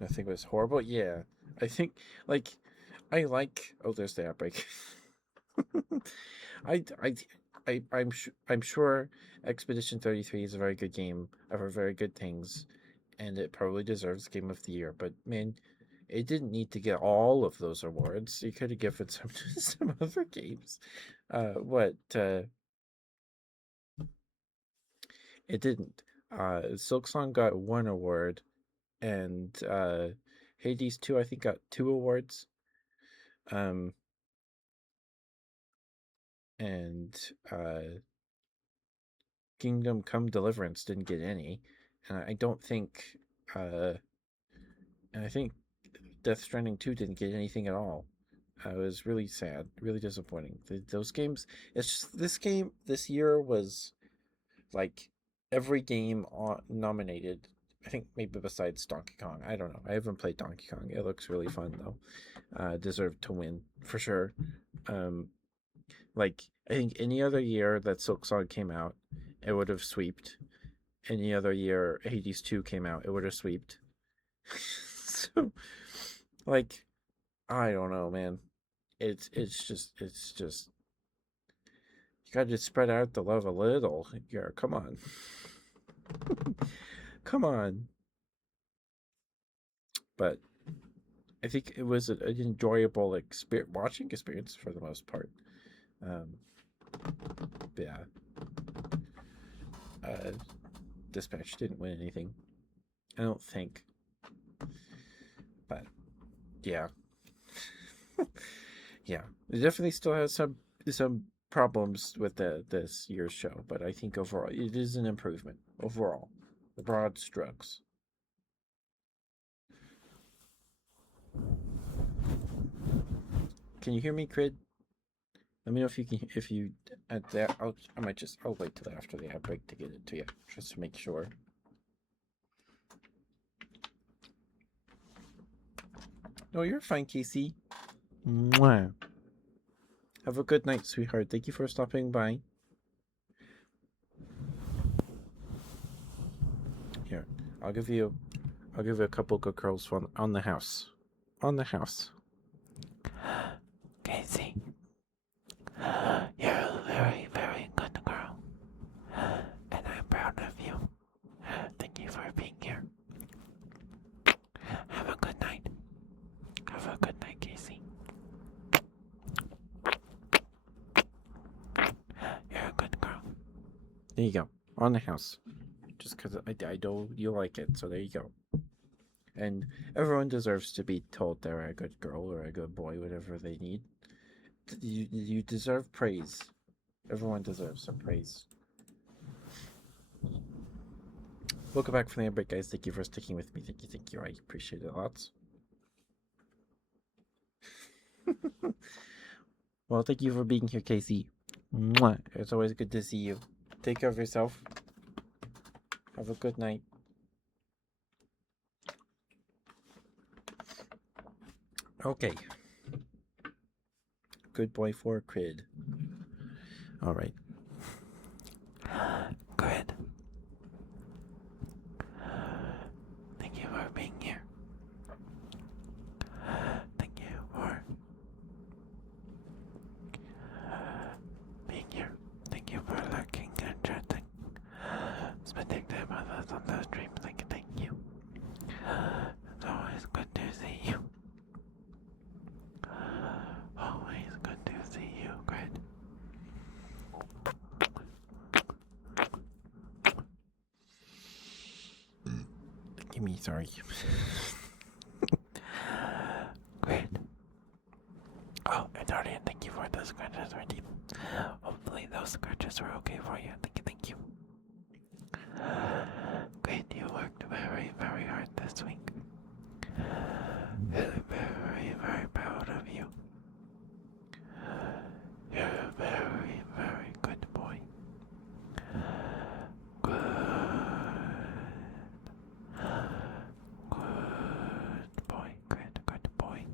Nothing was horrible. Yeah, I think like I like. Oh, there's the outbreak. I I I'm sure Expedition 33 is a very good game. I've heard very good things, and it probably deserves Game of the Year. But man, it didn't need to get all of those awards. You could have given some to some other games. What? It didn't. Silksong got one award, and Hades 2 I think got two awards. Um, and Kingdom Come Deliverance didn't get any, and I don't think, uh, and I think Death Stranding 2 didn't get anything at all. It was really sad, really disappointing. Those games, it's just this game this year was like every game nominated. I think maybe besides Donkey Kong. I don't know. I haven't played Donkey Kong. It looks really fun though. Deserved to win for sure. Um, like I think any other year that Silk Song came out, it would have sweeped. Any other year Hades 2 came out, it would have sweeped. So, like, I don't know, man. It's just you got to spread out the love a little. Yeah, come on. Come on. But I think it was an enjoyable watching experience for the most part. Um, yeah. Uh, Dispatch didn't win anything. I don't think. But yeah. Yeah. It definitely still has some problems with this year's show, but I think overall it is an improvement. Overall. The broad strokes. Can you hear me, Crid? Let me know if you can. If you at that, I'll wait till after the ad break to get it to you, just to make sure. No, you're fine, Casey. Mwah. Have a good night, sweetheart. Thank you for stopping by. Here, I'll give you a couple good curls on the house. On the house. Casey, you're a very, very good girl, and I'm proud of you. Thank you for being here. Have a good night. Have a good night, Casey. You're a good girl. There you go. On the house. Just because I know you like it, so there you go. And everyone deserves to be told they're a good girl or a good boy, whatever they need. You deserve praise. Everyone deserves some praise. Welcome back from the break, guys. Thank you for sticking with me. Thank you. I appreciate it lots. Well, thank you for being here, Casey. Mwah. It's always good to see you. Take care of yourself. Have a good night. Okay. Good boy for Crid. All right. Good. Thank you for being here. Thank you for being here. Thank you for lurking and chatting. Spending time with us on the stream. Thank you. It's always good to see you. Always good to see you, Grid. Give me, sorry. Great. Oh, and Arden, thank you for the scratches, Randy. Hopefully those scratches were okay for you. Thank you. Great, you worked very, very hard this week. Really very, very proud of you. You're a very, very good boy. Good. Good boy, good boy.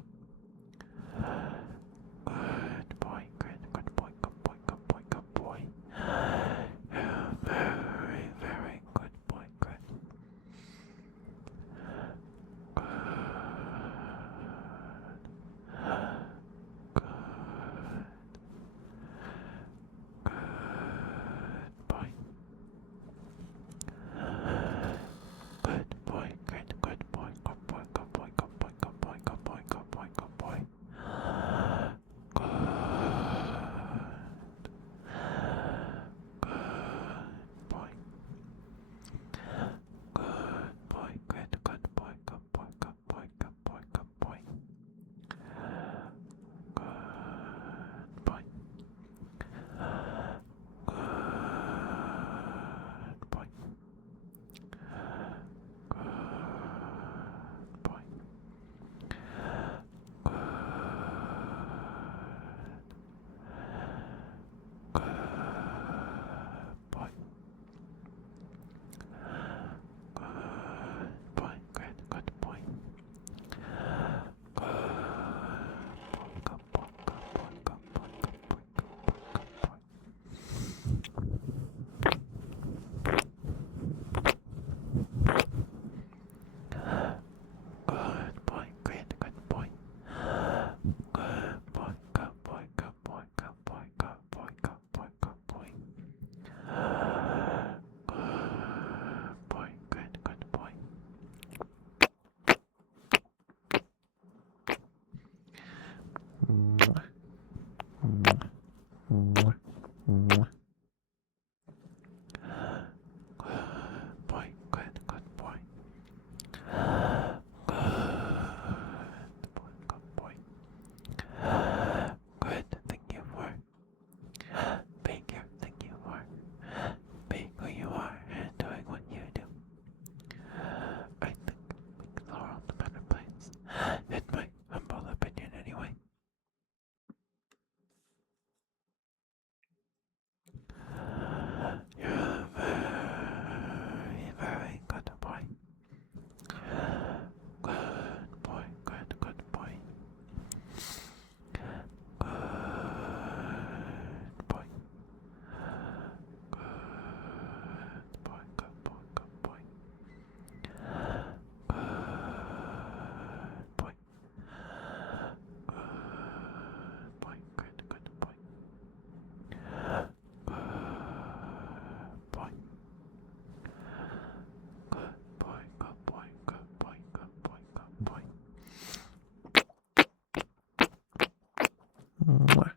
Good boy, good boy, good boy. You're a very, very good boy, good. Boy, good boy. Good boy. Good, thank you for being here. Thank you for being who you are and doing what you do. I think makes the world a better place. In my humble opinion, anyway. You're a very, very good boy. Good boy, good boy. Good boy. Good boy, good boy, good boy. Good boy. Good boy, good boy. Good boy. Good boy, good boy, good boy, good boy, good boy. Mwah.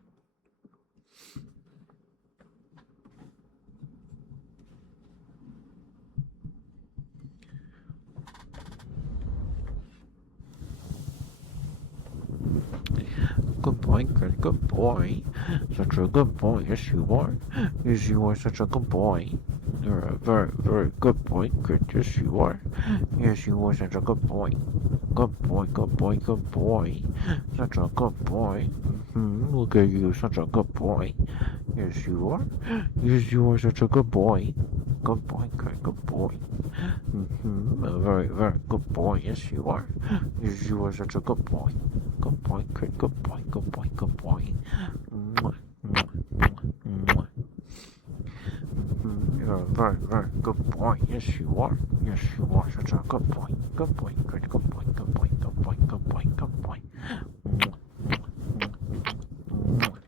Good boy, good boy. Such a good boy, yes you are. Yes, you are such a good boy. You're a very, very good boy, good, yes you are. Yes, you are such a good boy. Good boy, good boy, good boy. Such a good boy. Look at you, such a good boy. Yes, you are. Yes, you are such a good boy. Good boy, good boy. A very, very good boy. Yes, you are. Yes, you are such a good boy. Good boy, good boy, good boy, good boy. Mwah, mwah, mwah, mwah. You're a very, very good boy. Yes, you are. Yes, you are such a good boy. Good boy, good boy, good boy, good boy, good boy, good boy. Mwah, mwah, mwah, mwah.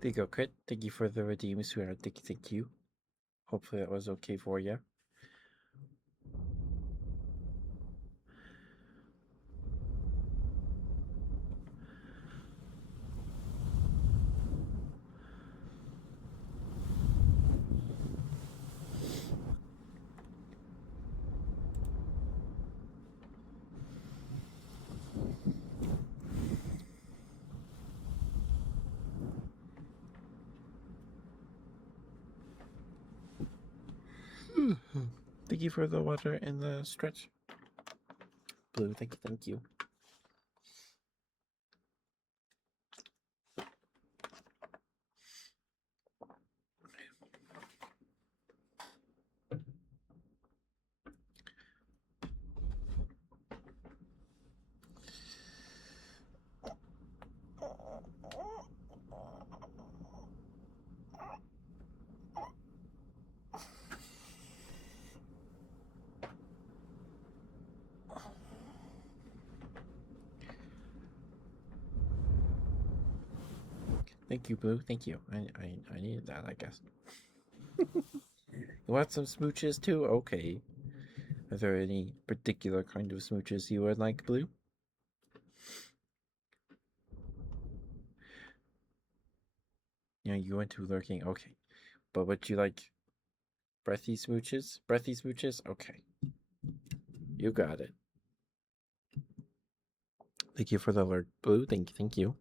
There you go, Crit. Thank you for the redeem, sweetheart. Thank you. Hopefully that was okay for you. Thank you for the water and the stretch. Blue, thank you. Thank you, Blue. Thank you. I needed that, I guess. You want some smooches too? Okay. Are there any particular kind of smooches you would like, Blue? Yeah, you went to lurking. Okay. But would you like breathy smooches? Breathy smooches? Okay. You got it. Thank you for the alert, Blue. Thank you.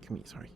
Excuse me, sorry.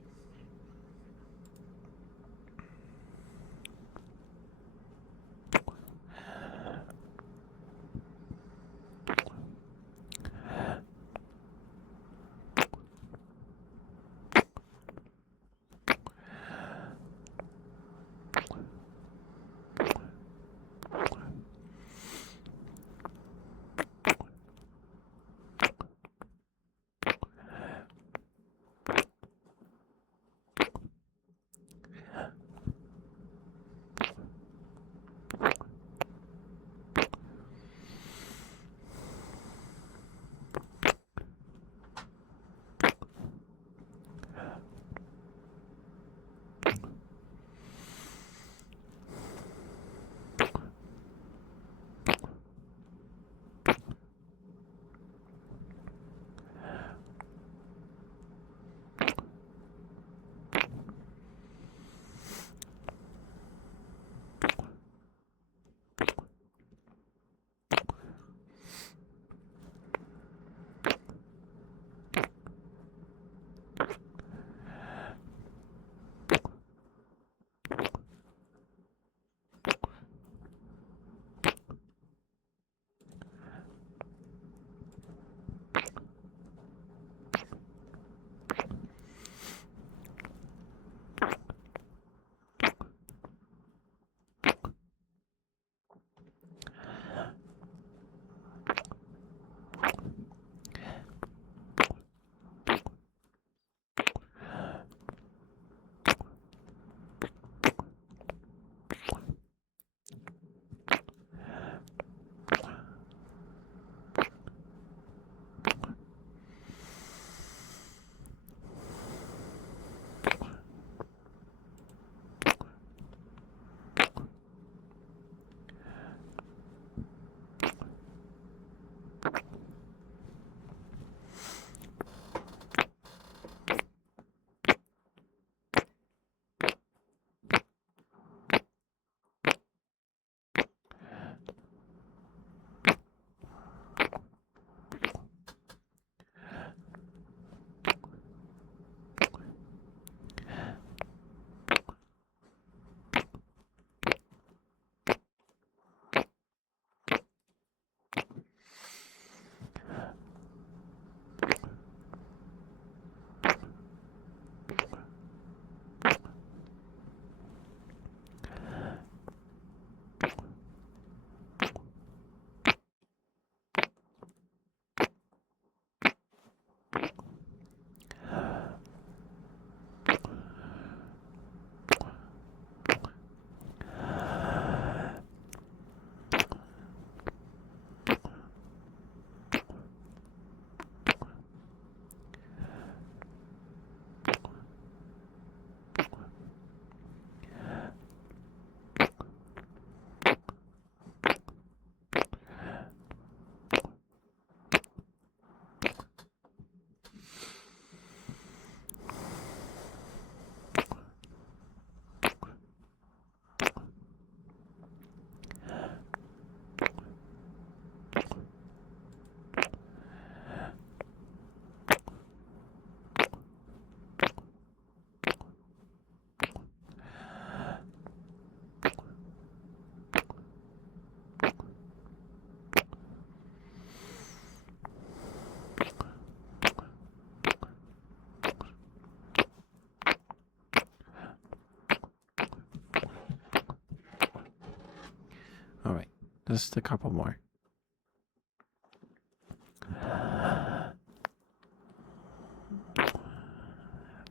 Just a couple more.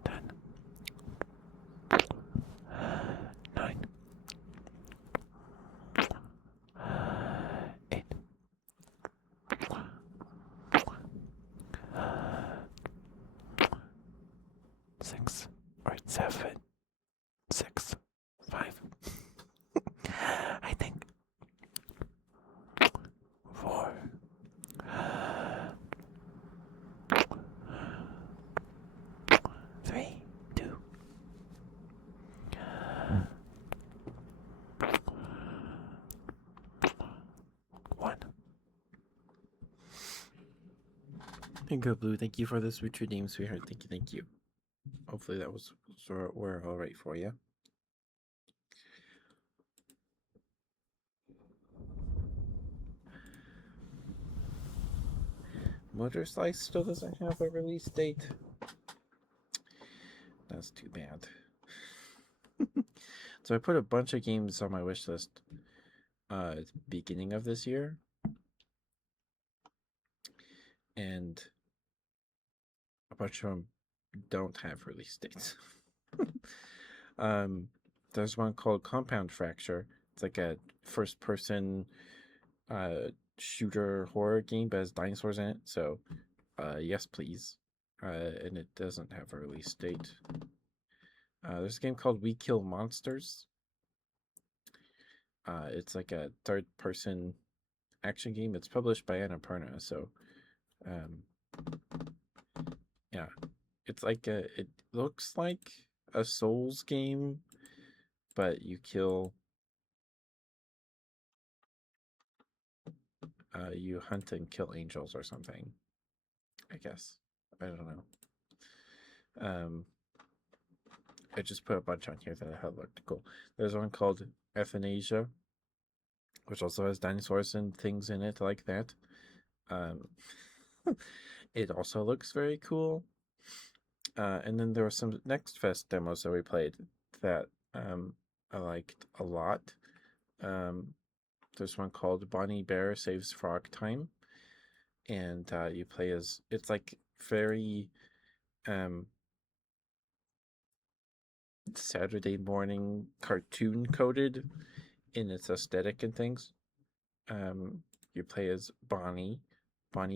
10, 9, 8, 6, or 7, 6, 5. I think 4, 3, 2, 1. Bingo Blue, thank you for the switch redeem, sweetheart. Thank you, thank you. Hopefully that was were all right for you. Motor Slice still doesn't have a release date. That's too bad. So I put a bunch of games on my wish list at the beginning of this year. And a bunch of them don't have release dates. There's one called Compound Fracture. It's like a first person shooter horror game, but has dinosaurs in it. So yes, please. And it doesn't have a release date. There's a game called We Kill Monsters. It's like a third person action game. It's published by Annapurna, so yeah. It's like it looks like a Souls game, but you kill you hunt and kill angels or something. I guess. I don't know. I just put a bunch on here that I had looked cool. There's one called Euthanasia, which also has dinosaurs and things in it like that. It also looks very cool. And then there were some Next Fest demos that we played that I liked a lot. There's one called Bonnie Bear Saves Frog Time, and you play as it's like very Saturday morning cartoon coded in its aesthetic and things. You play as Bonnie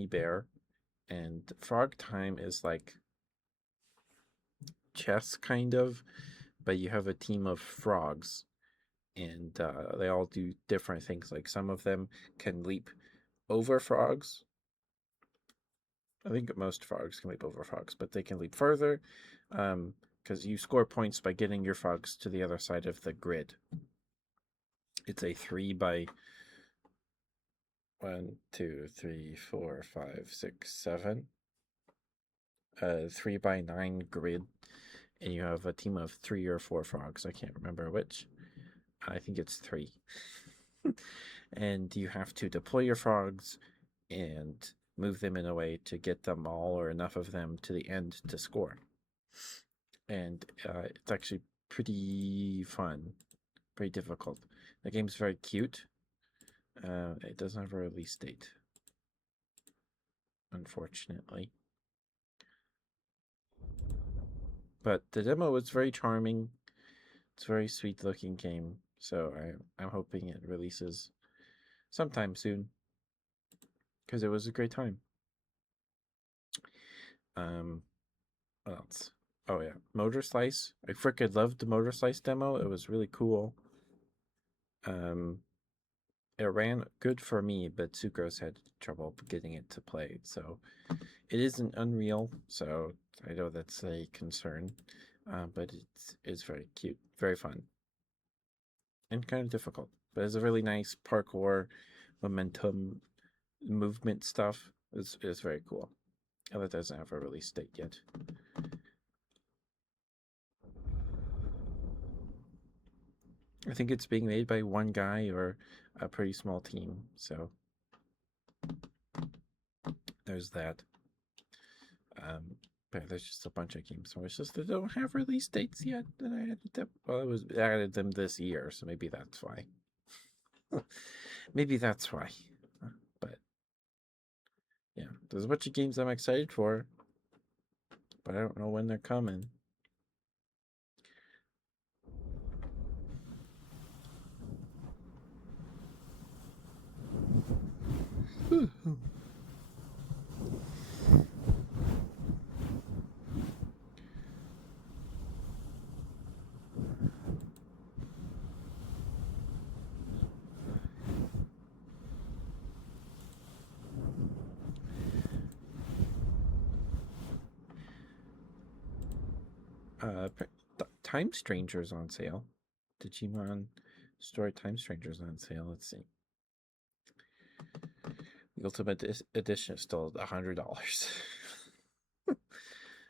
Bear, and Frog Time is like chess kind of, but you have a team of frogs, and they all do different things. Like some of them can leap over frogs. I think most frogs can leap over frogs, but they can leap further because you score points by getting your frogs to the other side of the grid. It's a 3 by 1, 2, 3, 4, 5, 6, 7. 3 by 9 grid, and you have a team of 3 or 4 frogs. I can't remember which. I think it's 3. And you have to deploy your frogs and move them in a way to get them all or enough of them to the end to score. And it's actually pretty fun, pretty difficult. The game's very cute. It doesn't have a release date, unfortunately. But the demo was very charming. It's a very sweet looking game, so I'm hoping it releases sometime soon because it was a great time. What else? Oh yeah, Motor Slice. I freaking loved the Motor Slice demo. It was really cool. It ran good for me, but Sucrose had trouble getting it to play. So it isn't Unreal, so I know that's a concern. But it's very cute, very fun, and kind of difficult. But it's a really nice parkour, momentum, movement stuff. It's very cool. And it doesn't have a release date yet. I think it's being made by one guy or a pretty small team. So there's that. But there's just a bunch of games. So it's just they don't have release dates yet. And I added them. Well, I added them this year, so maybe that's why. Maybe that's why. But yeah, there's a bunch of games I'm excited for, but I don't know when they're coming. Uh, Time Strangers on sale. Digimon Story Time Strangers on sale. Let's see. The Ultimate Edition is still $100.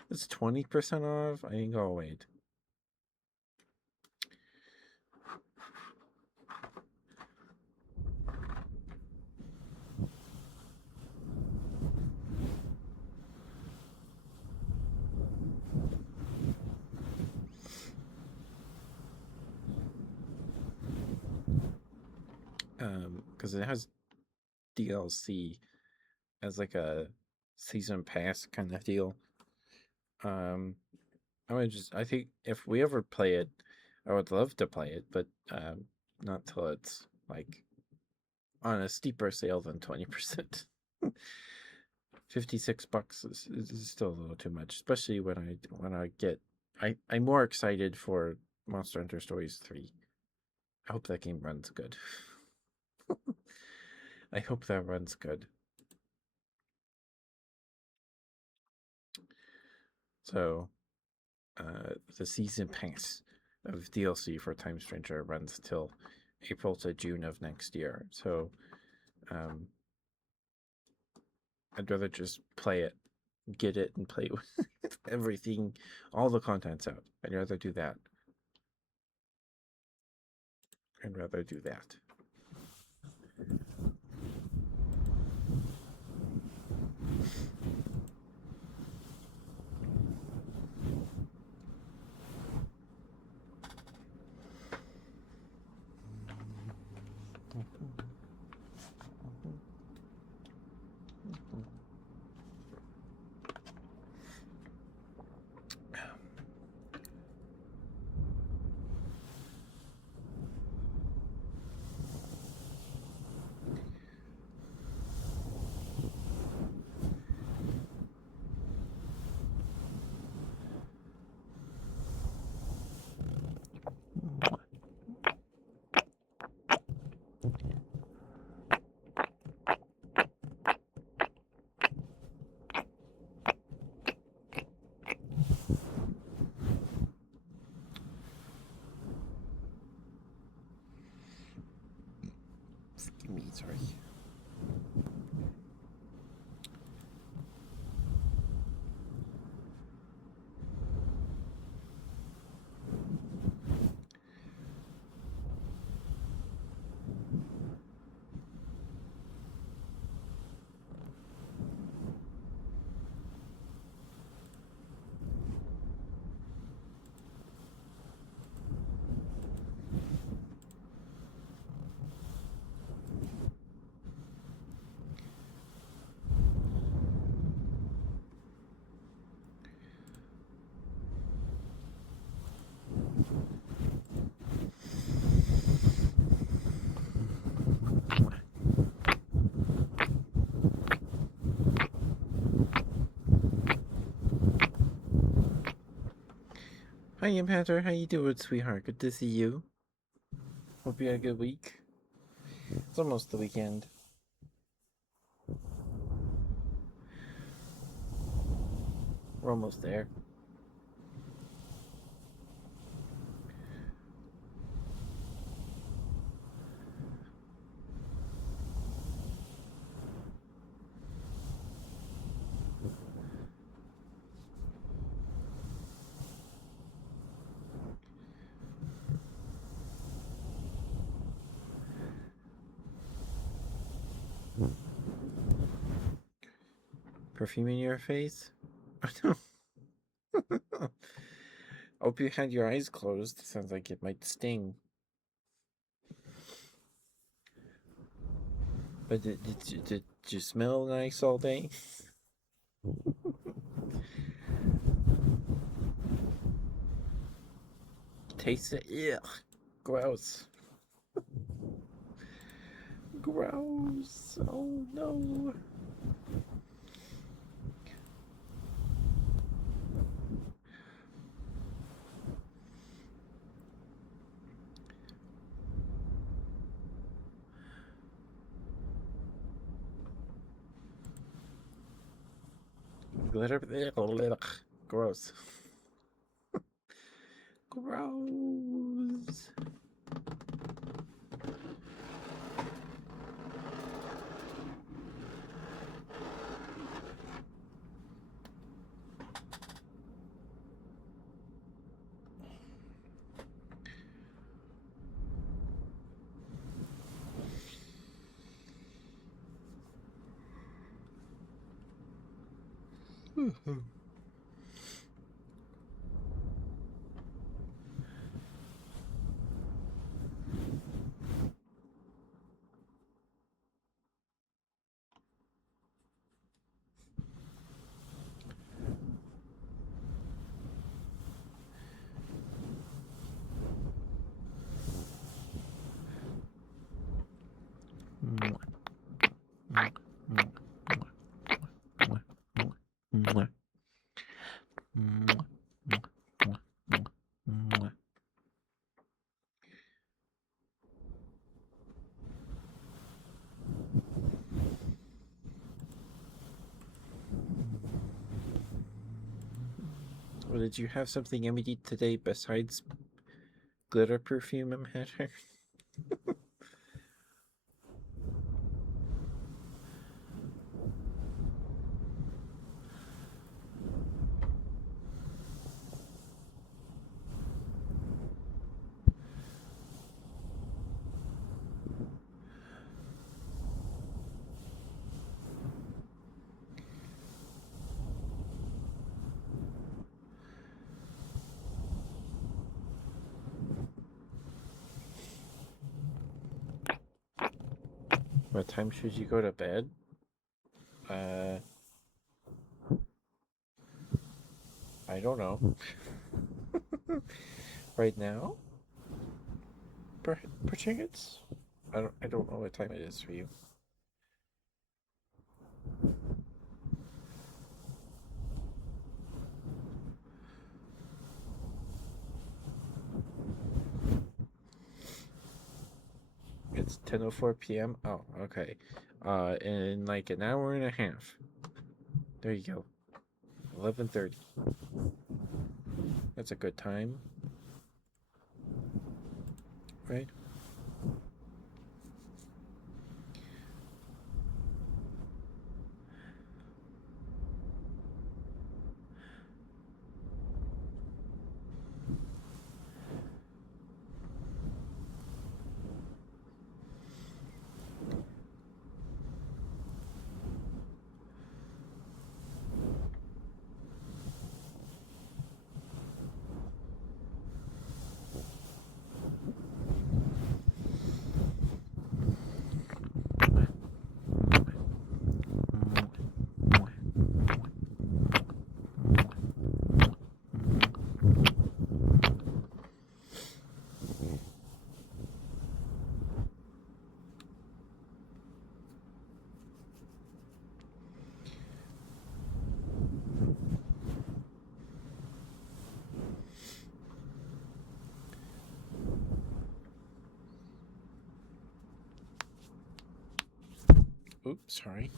It's 20% off. I think I'll wait. Because it has DLC as like a season pass kind of deal. Um, I think if we ever play it, I would love to play it, but not till it's like on a steeper sale than 20%. $56 is still a little too much, especially I'm more excited for Monster Hunter Stories 3. I hope that game runs good. I hope that runs good. So, the season pass of DLC for Time Stranger runs till April to June of next year. So, um, I'd rather just play it, get it, and play with everything, all the contents out. I'd rather do that. I'd rather do that. Excuse me, sorry. Hi, Impactor. How you doing, sweetheart? Good to see you. Hope you had a good week. It's almost the weekend. We're almost there. Perfume in your face? Hope you had your eyes closed. Sounds like it might sting. But did you smell nice all day? Taste it? Yeah. Gross. Gross. Oh no. Glitter. Gross. Gross. Well, did you have something yummy today besides glitter perfume, Matter? What time should you go to bed? Uh, I don't know. Right now? Perchance? I don't know what time it is for you. It's 10:04 p.m. Oh, okay. In like an hour and a half. There you go. 11:30. That's a good time, right? Oops, sorry.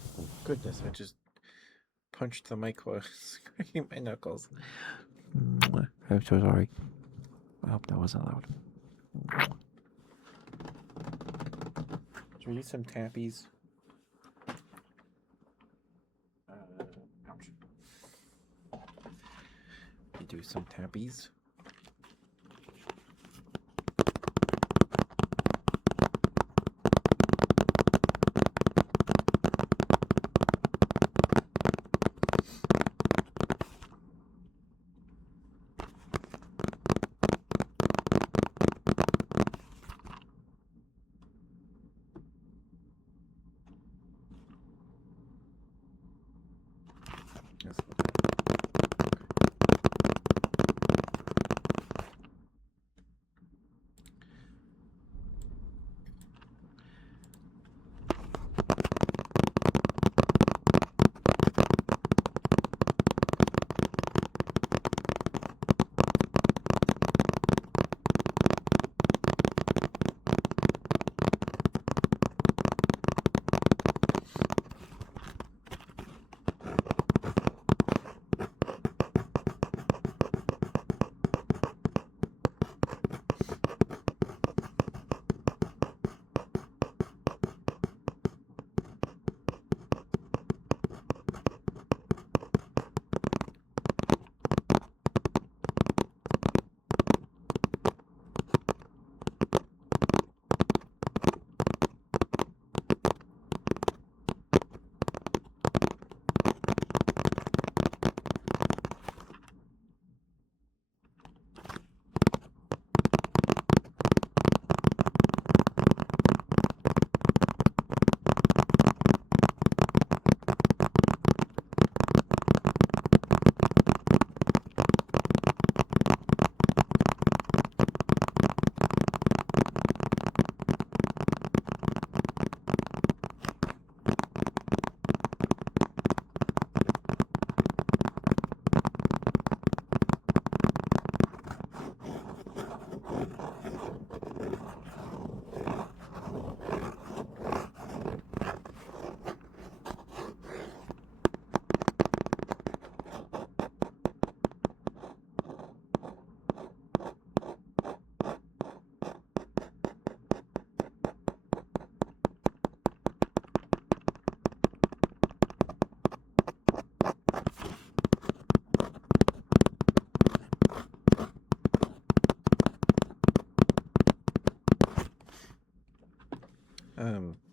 Goodness, I just punched the mic while scraping my knuckles. I'm so sorry. I hope that wasn't loud. Should we use some tappies? Ouch. We do some tappies.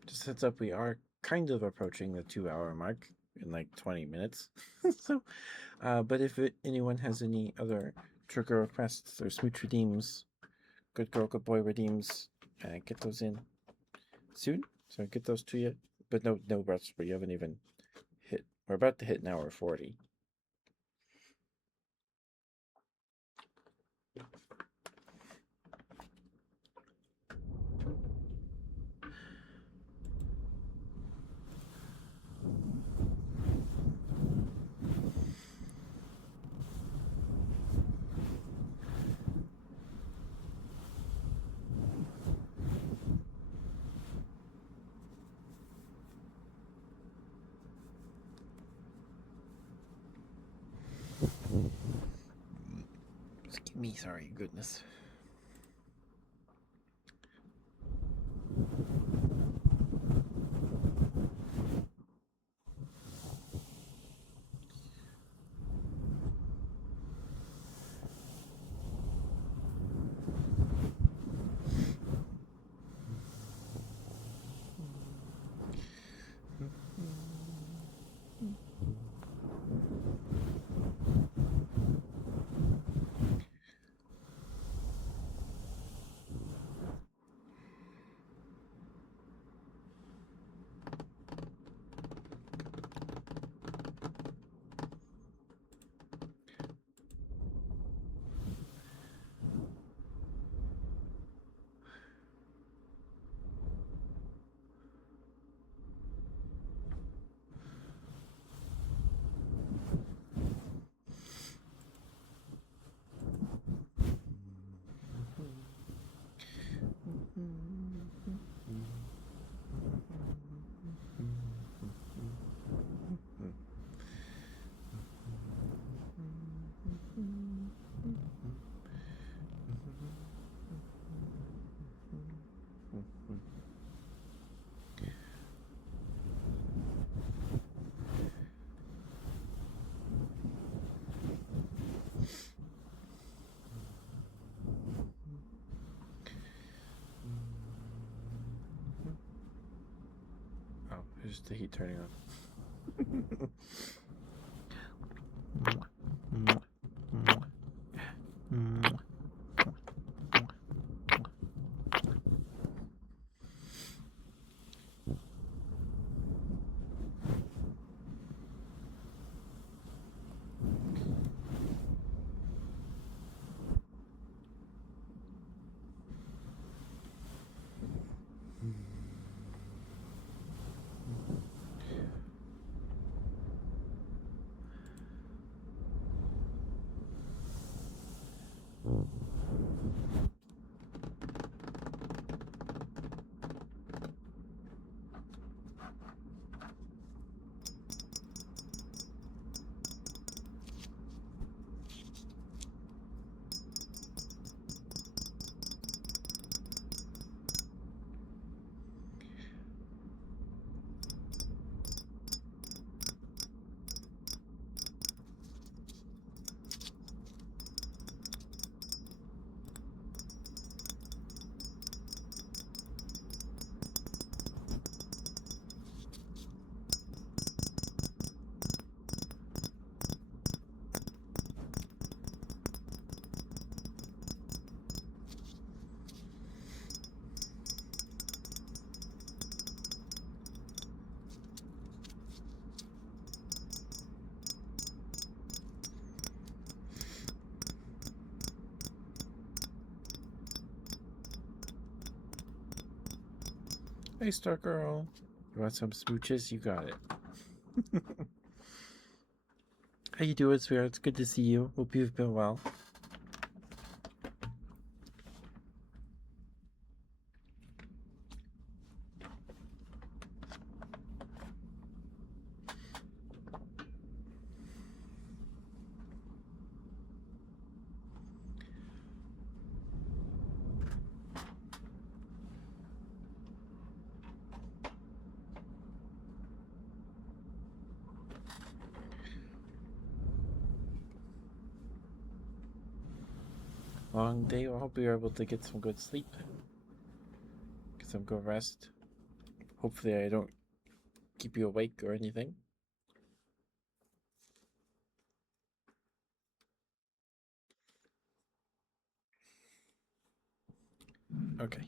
Just heads up, we are kind of approaching the 2 hour mark in like 20 minutes. So, but if anyone has any other trigger requests or smooch redeems, good girl, good boy redeems, get those in soon. So get those to you. But no rush, but you haven't even hit. We're about to hit an hour 40. Excuse me, sorry, goodness. Oh, there's the heat turning on. Hey, Star Girl. You want some smooches? You got it. How you doing, sweetheart? It's good to see you. Hope you've been well. Long day. I hope you're able to get some good sleep. Get some good rest. Hopefully, I don't keep you awake or anything. Okay.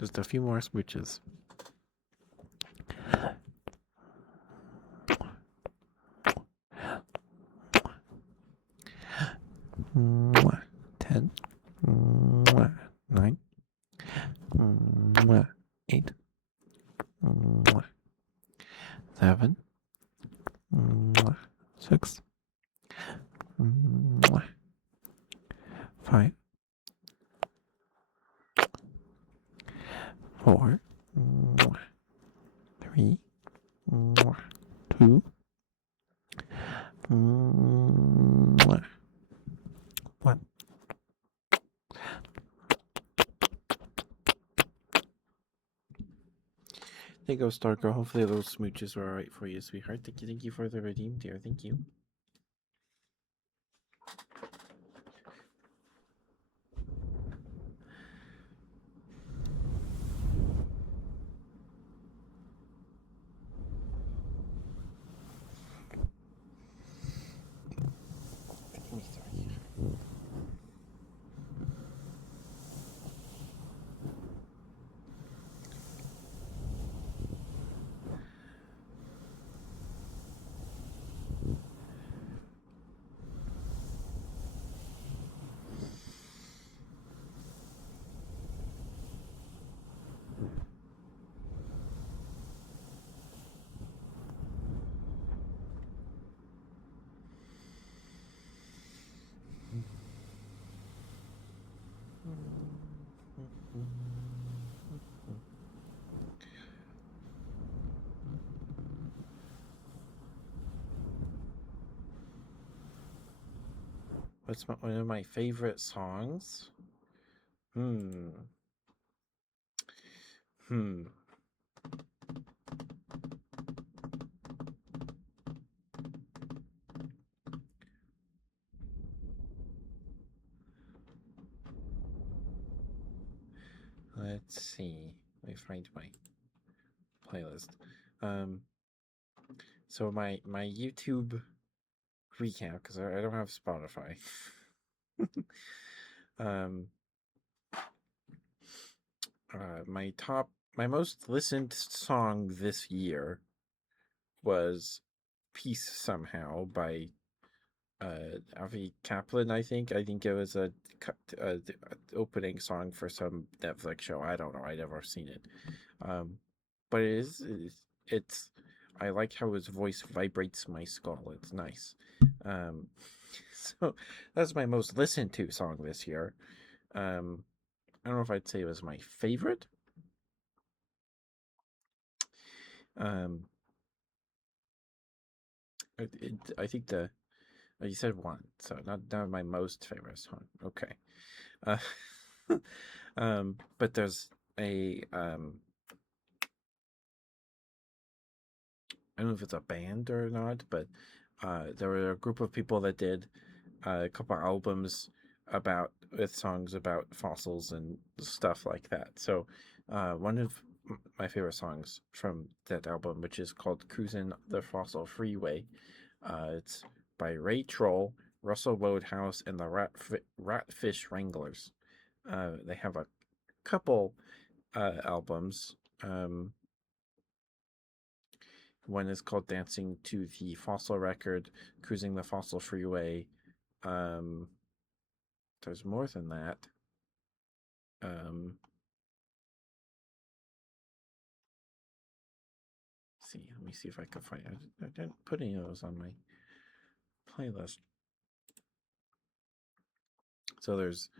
Just a few more smooches. Mwah. 10. Mwah. 9. Mwah. 8. Mwah. 7. Mwah. 6. Mwah. 5. 4. Mwah. 3. Mwah. 2. Mwah. 1. There you go, Stargirl. Hopefully those smooches were alright for you, sweetheart. Thank you for the redeem, dear. Thank you. Let me start here. What's one of my favorite songs? Hmm. Let's see. Let me find my playlist. So my YouTube recap, because I don't have Spotify. um, my most listened song this year was "Peace Somehow" by Avi Kaplan. I think it was a opening song for some Netflix show. I don't know. I never seen it. But it's I like how his voice vibrates my skull. It's nice. Um, so that's my most listened to song this year. I don't know if I'd say it was my favorite. Um, I think you said one, so not my most favorite song. Okay. Uh, but there's a I don't know if it's a band or not, but there were a group of people that did a couple albums with songs about fossils and stuff like that. So one of my favorite songs from that album, which is called "Cruisin' the Fossil Freeway," it's by Ray Troll, Russell Wodehouse, and the Ratfish Wranglers. They have a couple albums. One is called "Dancing to the Fossil Record," "Cruising the Fossil Freeway." Um, there's more than that. Let me see if I can find it. I didn't put any of those on my playlist. So there's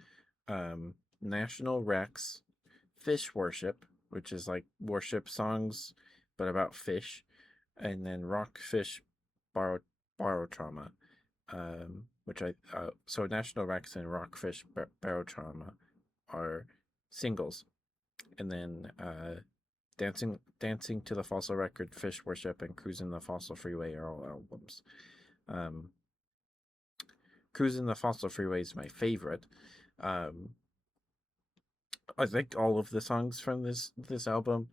National Rex, Fish Worship, which is like worship songs, but about fish, and then Rockfish Barotrauma, which so National Rex and Rockfish Barotrauma are singles, and then Dancing to the Fossil Record, Fish Worship, and Cruising the Fossil Freeway are all albums. Cruising the Fossil Freeway is my favorite. I think all of the songs from this album.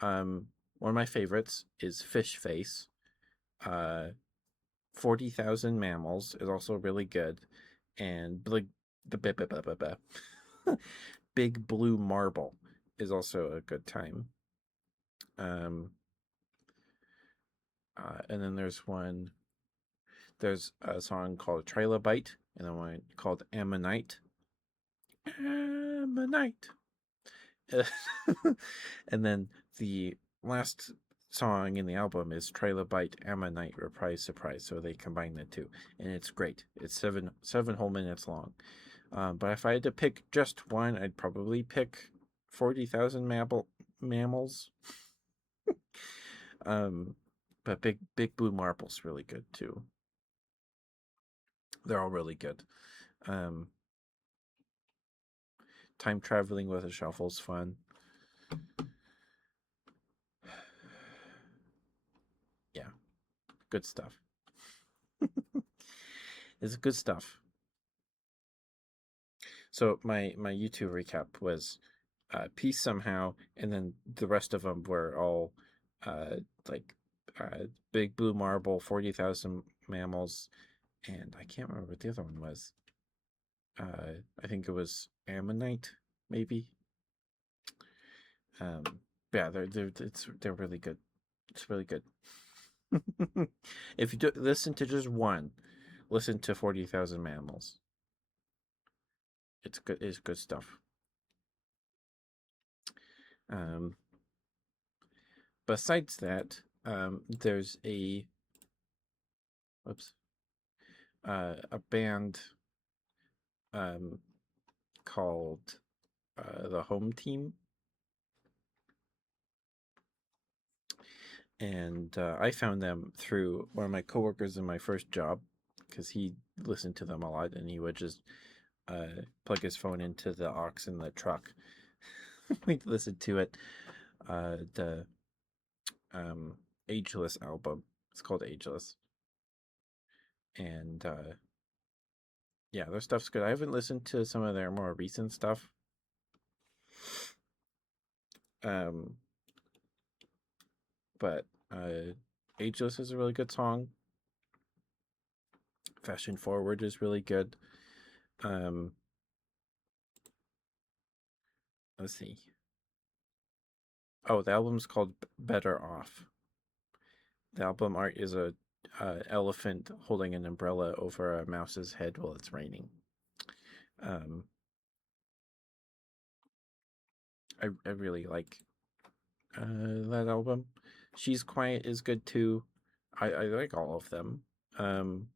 One of my favorites is Fish Face. 40,000 Mammals is also really good, and the Big Blue Marble is also a good time. Um, and then there's a song called Trilobite, and then one called Ammonite. Ammonite. And then the last song in the album is Trilobite Ammonite Reprise Surprise. So they combine the two, and it's great. It's seven whole minutes long. But if I had to pick just one, I'd probably pick 40,000 mammals. um, but Big Blue Marble's really good too. They're all really good. Um, Time Traveling with a Shuffle's fun. Yeah, good stuff. It's good stuff. So my YouTube recap was Peace Somehow, and then the rest of them were all uh, like Big Blue Marble, 40,000 Mammals, and I can't remember what the other one was. I think it was Ammonite, maybe. Um, yeah, they're really good. It's really good. If you listen to just one, listen to 40,000 Mammals. It's good. It's good stuff. Um, Besides that, there's whoops, a band um, called the Home Team, and I found them through one of my coworkers in my first job because he listened to them a lot, and he would just plug his phone into the aux in the truck. We'd listen to it. The Ageless album. It's called Ageless, and yeah, their stuff's good. I haven't listened to some of their more recent stuff. Um, but Ageless is a really good song. Fashion Forward is really good. Um, let's see. Oh, the album's called Better Off. The album art is a elephant holding an umbrella over a mouse's head while it's raining. Um, I really like that album. She's Quiet is good too. I like all of them. Um,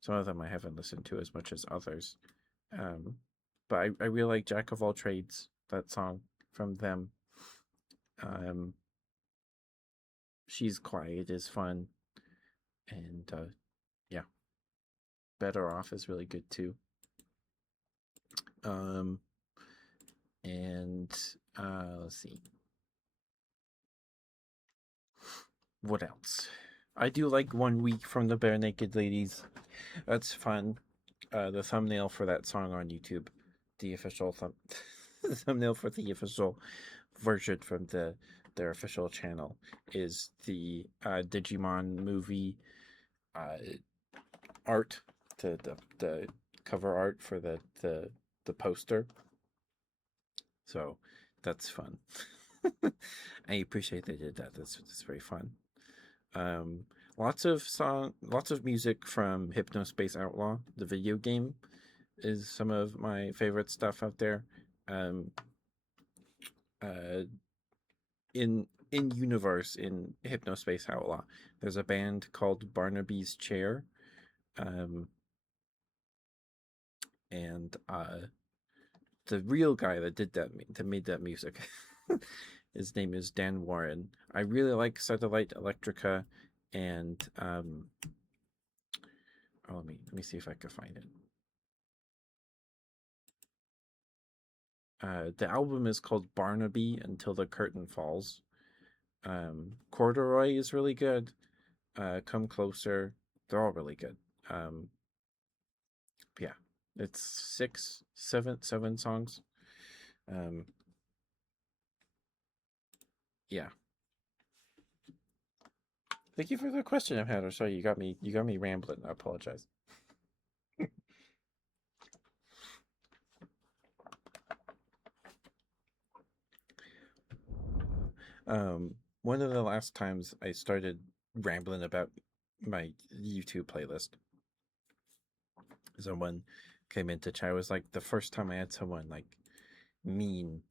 some of them I haven't listened to as much as others. Um, but I really like Jack of All Trades, that song from them. Um, She's Quiet is fun. And yeah, Better Off is really good too. Um, and let's see. What else? I do like 1 week from the Bare Naked Ladies. That's fun. The thumbnail for that song on YouTube, the official the thumbnail for the official version from their official channel is the Digimon movie uh, art, the cover art for the poster. So that's fun. I appreciate they did that. That's very fun. Um, lots of music from Hypnospace Outlaw, the video game, is some of my favorite stuff out there. Um, uh, in universe in Hypnospace Outlaw, there's a band called Barnaby's Chair, um, and the real guy that made that music, his name is Dan Warren. I really like Satellite Electrica, and oh, let me see if I can find it. The album is called Barnaby Until the Curtain Falls. Corduroy is really good. Come Closer. They're all really good. Yeah, it's seven songs. Um, yeah. Thank you for the question, I've had. Or sorry, you got me rambling. I apologize. One of the last times I started rambling about my YouTube playlist, someone came into chat. It was like the first time I had someone like mean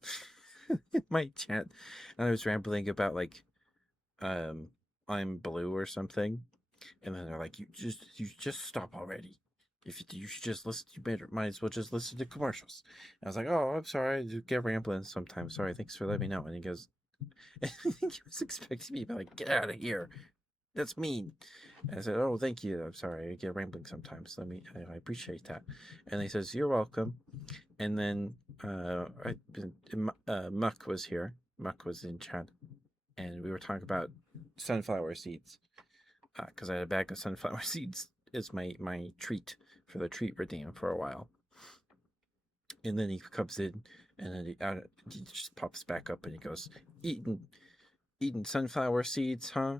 in my chat, and I was rambling about like um I'm blue or something, and then they're like, you just stop already. If you should just listen, you better might as well just listen to commercials. And I was like, oh, I'm sorry, I do get rambling sometimes. Sorry, thanks for letting me know. And he goes, I think he was expecting me to be like, get out of here. That's mean. And I said, oh, thank you. I'm sorry, I get rambling sometimes. I appreciate that. And he says, you're welcome. And then Muck was here. Muck was in chat, and we were talking about sunflower seeds because I had a bag of sunflower seeds as my treat for the treat redeem for a while. And then he comes in, and then he just pops back up, and he goes, eating sunflower seeds, huh?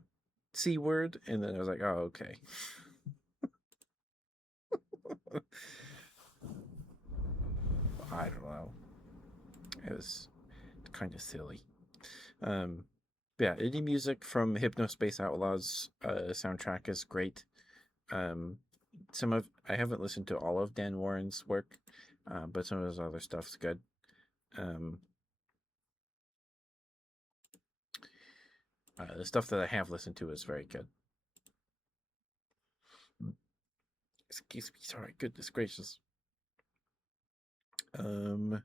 C word. And then I was like, oh, okay. I don't know. It was kind of silly. Um, yeah, indie music from Hypnospace Outlaws soundtrack is great. Um, some of I haven't listened to all of Dan Warren's work, but some of his other stuff's good. Um, the stuff that I have listened to is very good. Excuse me, sorry. Goodness gracious. Um,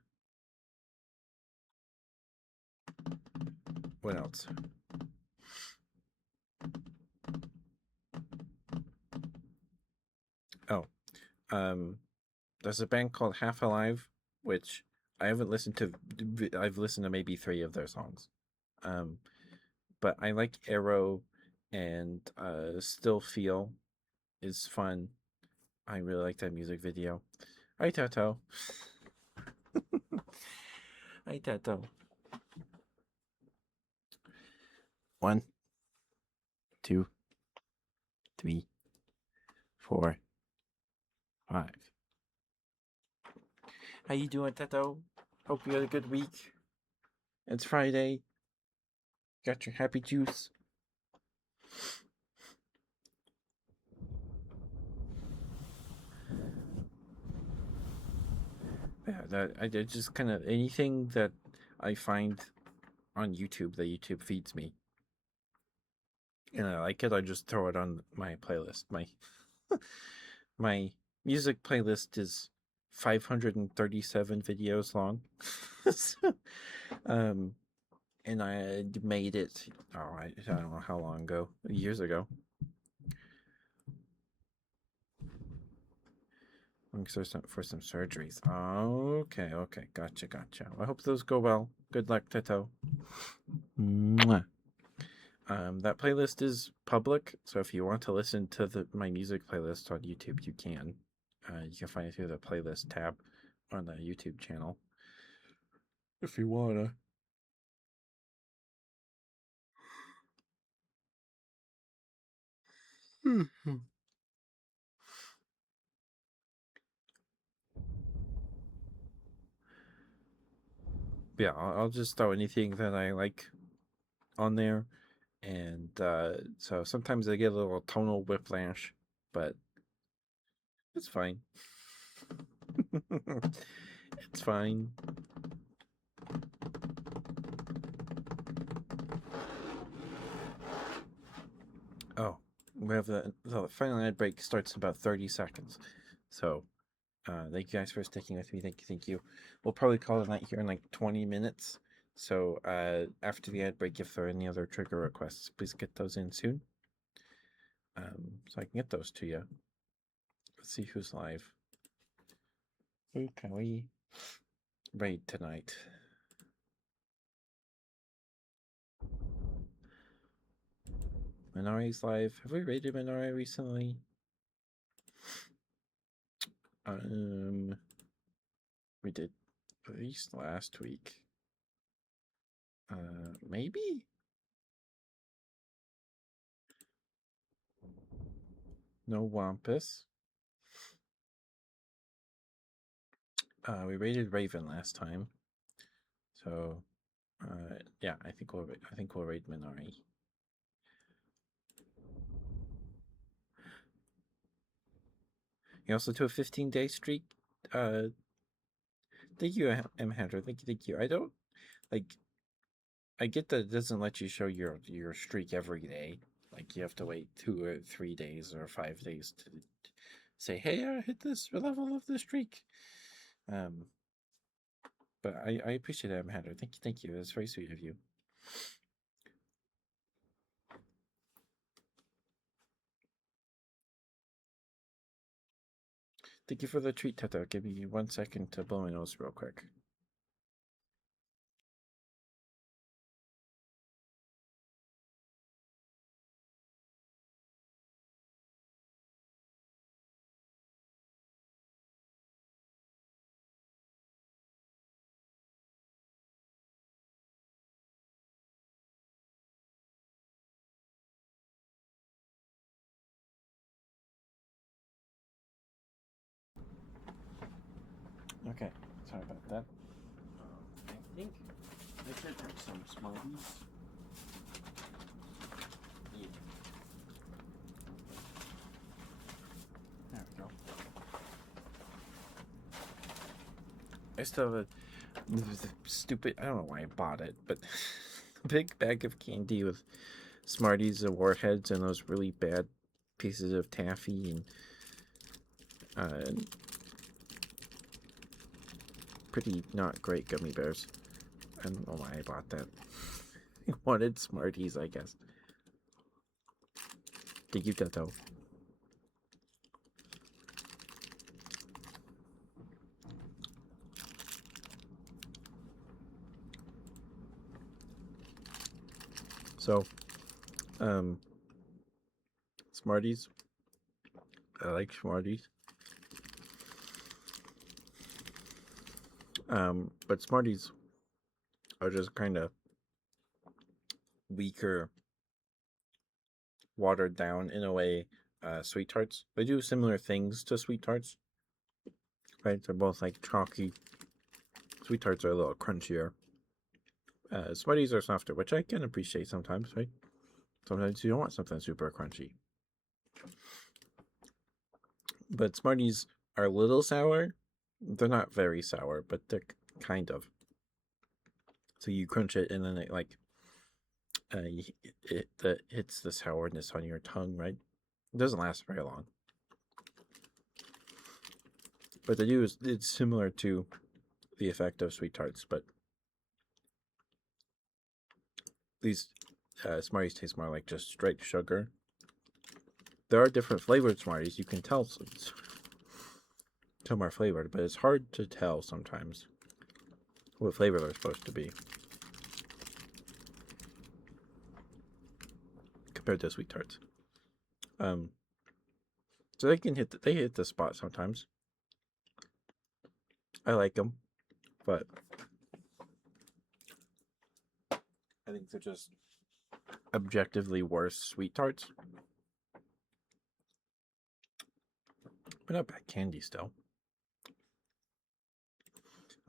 what else? Oh, um, there's a band called Half Alive, which I haven't listened to. I've listened to maybe 3 of their songs. Um, but I like Arrow, and Still Feel is fun. I really like that music video. Hi, Toto. Hi, Toto. 1, 2, 3, 4, 5. How you doing, Toto? Hope you had a good week. It's Friday. Got your happy juice. Yeah, that I just kind of anything that I find on YouTube that YouTube feeds me, and I like it. I just throw it on my playlist. My music playlist is 537 videos long. So, um, and I made it. Oh, I don't know how long ago. Years ago. For some surgeries. Okay, okay, gotcha. Well, I hope those go well. Good luck, Teto. Mwah. That playlist is public, so if you want to listen to my music playlist on YouTube, you can. You can find it through the playlist tab on the YouTube channel. If you wanna. Yeah, I'll just throw anything that I like on there, and so sometimes I get a little tonal whiplash, but it's fine. It's fine. Oh, we have the final ad break starts in about 30 seconds. So, thank you guys for sticking with me. Thank you. We'll probably call it a night here in like 20 minutes. So, after the ad break, if there are any other trigger requests, please get those in soon. So I can get those to you. Let's see who's live. Who can we raid tonight? Minari's live. Have we raided Minari recently? We did at least last week. Maybe? No Wampus. We raided Raven last time. So Yeah, I think we'll raid Minari. You also do a 15-day streak. Uh, thank you, M. Hunter. Thank you. I don't like. I get that it doesn't let you show your streak every day. Like you have to wait 2 or 3 days or 5 days to say, "Hey, I hit this level of the streak." Um, but I appreciate it, M. Hunter. Thank you. That's very sweet of you. Thank you for the treat, Tata. Give me 1 second to blow my nose real quick. Okay, sorry about that. I think I should have some Smarties. Yeah. There we go. I still have a stupid. I don't know why I bought it, but a big bag of candy with Smarties and Warheads and those really bad pieces of taffy and pretty not great gummy bears. I don't know why I bought that. I wanted Smarties, I guess. Thank you, Tato. So, Smarties. I like Smarties. But Smarties are just kind of weaker, watered down in a way. Sweet tarts. They do similar things to sweet tarts, right? They're both like chalky. Sweet tarts are a little crunchier. Smarties are softer, which I can appreciate sometimes, right? Sometimes you don't want something super crunchy. But Smarties are a little sour. They're not very sour, but they're kind of. So you crunch it, and then it like it hits the sourness on your tongue, right? It doesn't last very long. But they do it's similar to the effect of sweet tarts, but these Smarties taste more like just straight sugar. There are different flavored Smarties. You can tell some are flavored, but it's hard to tell sometimes what flavor they're supposed to be compared to sweet tarts. So they hit the spot sometimes. I like them, but I think they're just objectively worse sweet tarts. But not bad candy still.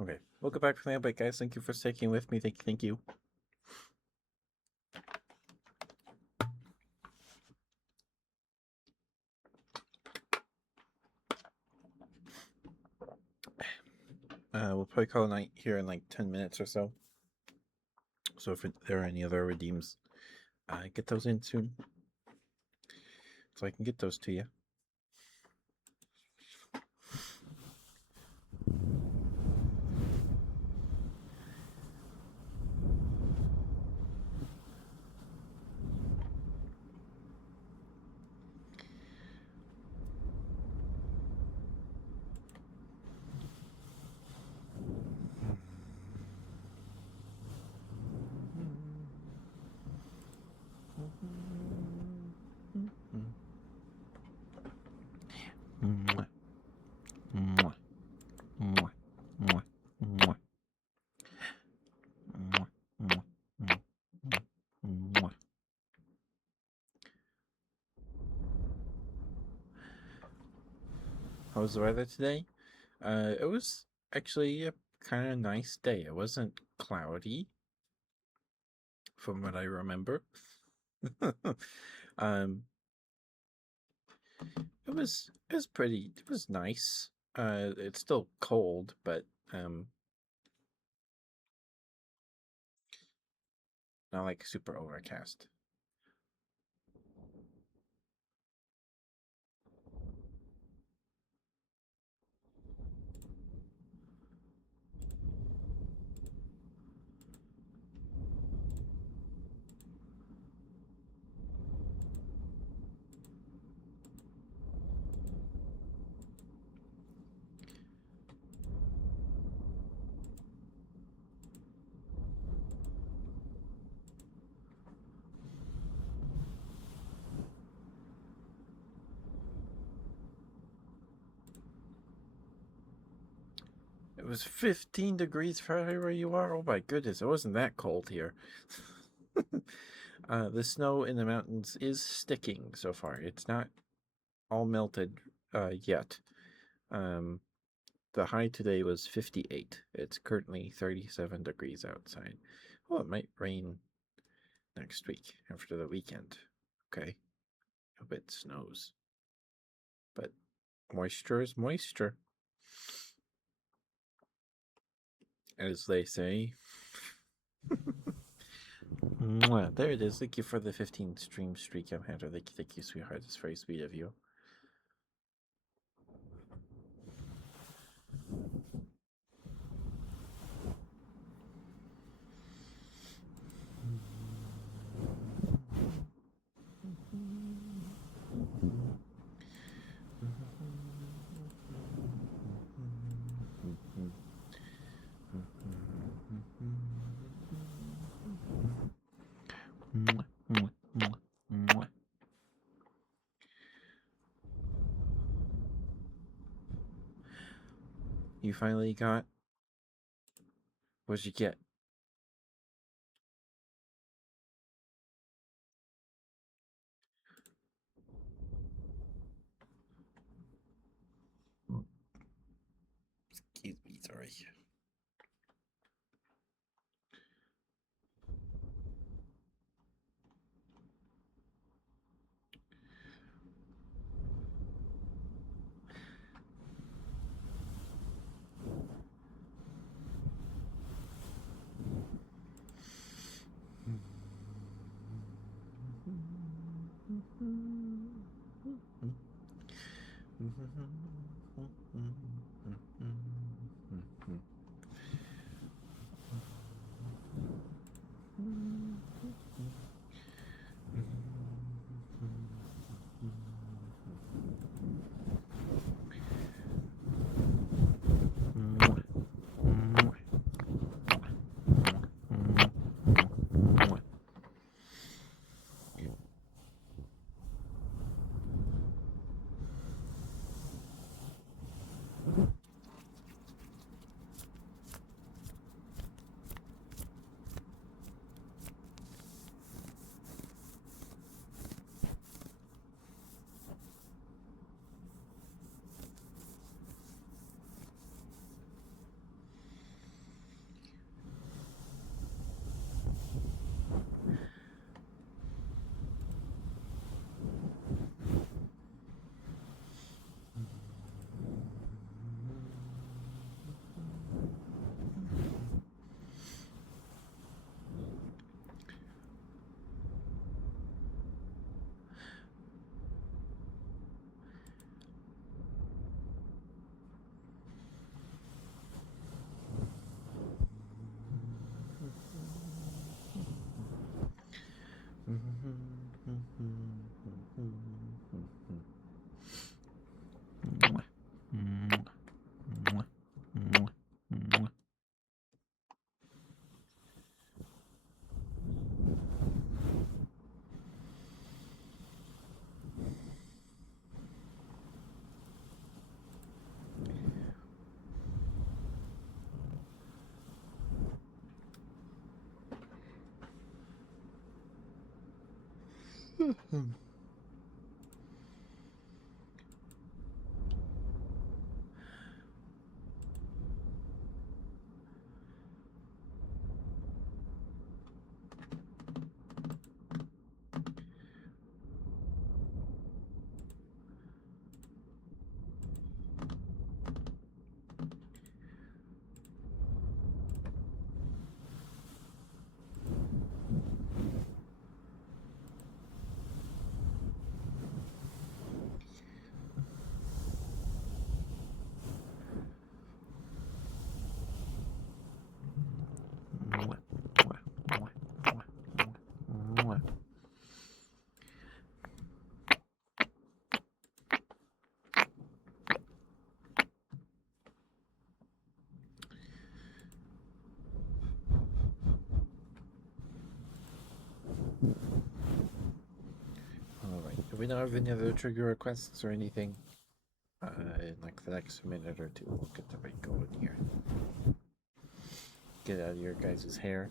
Okay, we'll go back to the outbreak, guys. Thank you for sticking with me. Thank you. We'll probably call a night here in like 10 minutes or so. So if there are any other redeems, get those in soon. So I can get those to you. How was the weather today? It was actually a kind of nice day. It wasn't cloudy. from what I remember. um, it was nice. It's still cold, but not like super overcast. It was 15 degrees Fahrenheit where you are. Oh my goodness, it wasn't that cold here. The snow in the mountains is sticking so far. It's not all melted yet. Um, the high today was 58. It's currently 37 degrees outside. Oh, it might rain next week after the weekend. Okay. Hope it snows. But moisture is moisture, as they say. Mwah. There it is. Thank you for the 15 stream streak, Hunter. Thank you, sweetheart. It's very sweet of you. You finally got. What'd you get? Excuse me, sorry. we don't have any other trigger requests or anything, in like the next minute or two, we'll get the right going here. Get out of your guys' hair.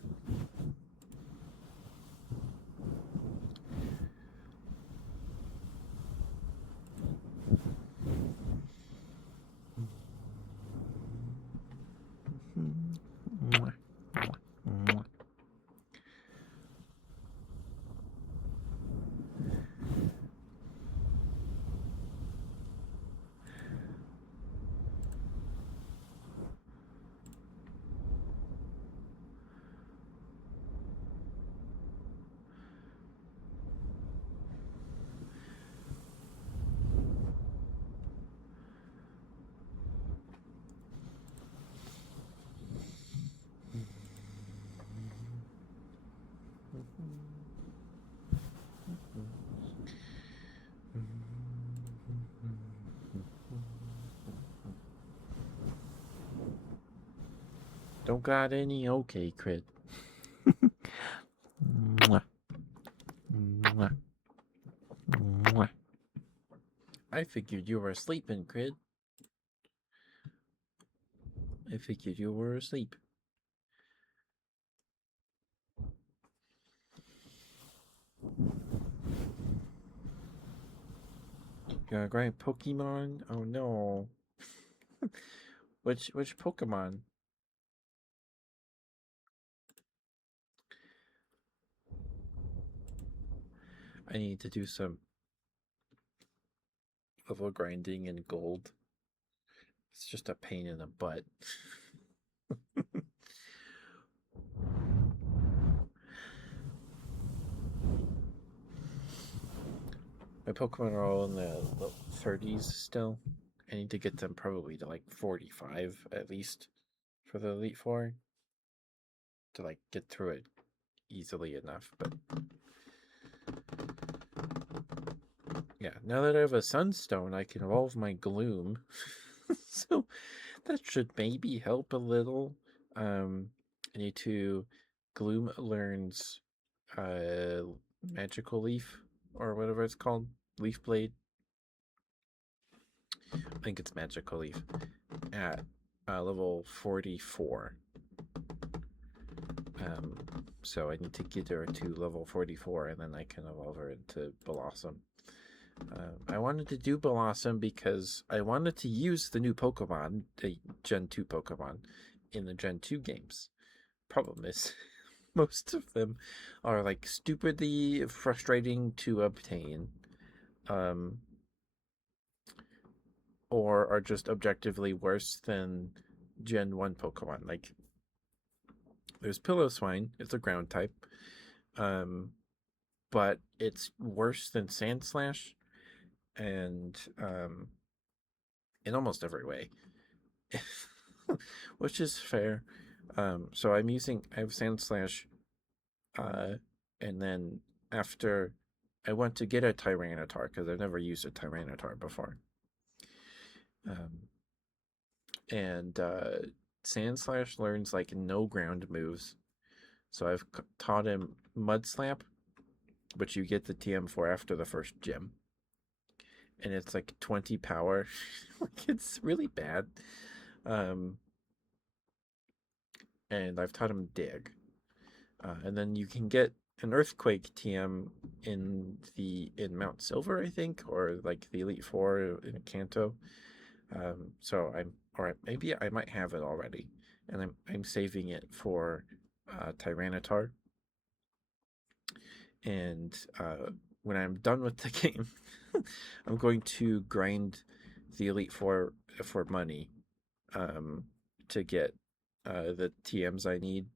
Don't got any? Okay, Crit. Mwah. Mwah. Mwah. I figured you were sleeping, Crit. I figured you were asleep. You're a great Pokemon? Oh no. Which Pokemon? I need to do some level grinding in gold. It's just a pain in the butt. My Pokemon are all in the 30s still. I need to get them probably to like 45 at least for the Elite Four to like get through it easily enough. But yeah, now that I have a Sunstone, I can evolve my Gloom. So that should maybe help a little. I need to Gloom learns Magical Leaf or whatever it's called, Leaf Blade. I think it's Magical Leaf at level 44. So I need to get her to level 44 and then I can evolve her into Blossom. I wanted to do Blossom because I wanted to use the new Pokemon, the Gen 2 Pokemon, in the Gen 2 games. Problem is, most of them are like stupidly frustrating to obtain, or are just objectively worse than Gen 1 Pokemon. Like, there's Pillow-Swine, it's a ground type, but it's worse than Sandslash, and in almost every way, which is fair. So I have Sandslash, and then after I went to get a Tyranitar because I've never used a Tyranitar before, and Sandslash learns like no ground moves, so I've taught him Mud Slap, which you get the TM for after the first gym, and it's like 20 power. Like, it's really bad. And I've taught him Dig, and then you can get an Earthquake TM in Mount Silver, I think, or like the Elite Four in Kanto. So I'm all right. Maybe I might have it already, and I'm saving it for Tyranitar. And when I'm done with the game, I'm going to grind the Elite Four for money, to get the TMs I need,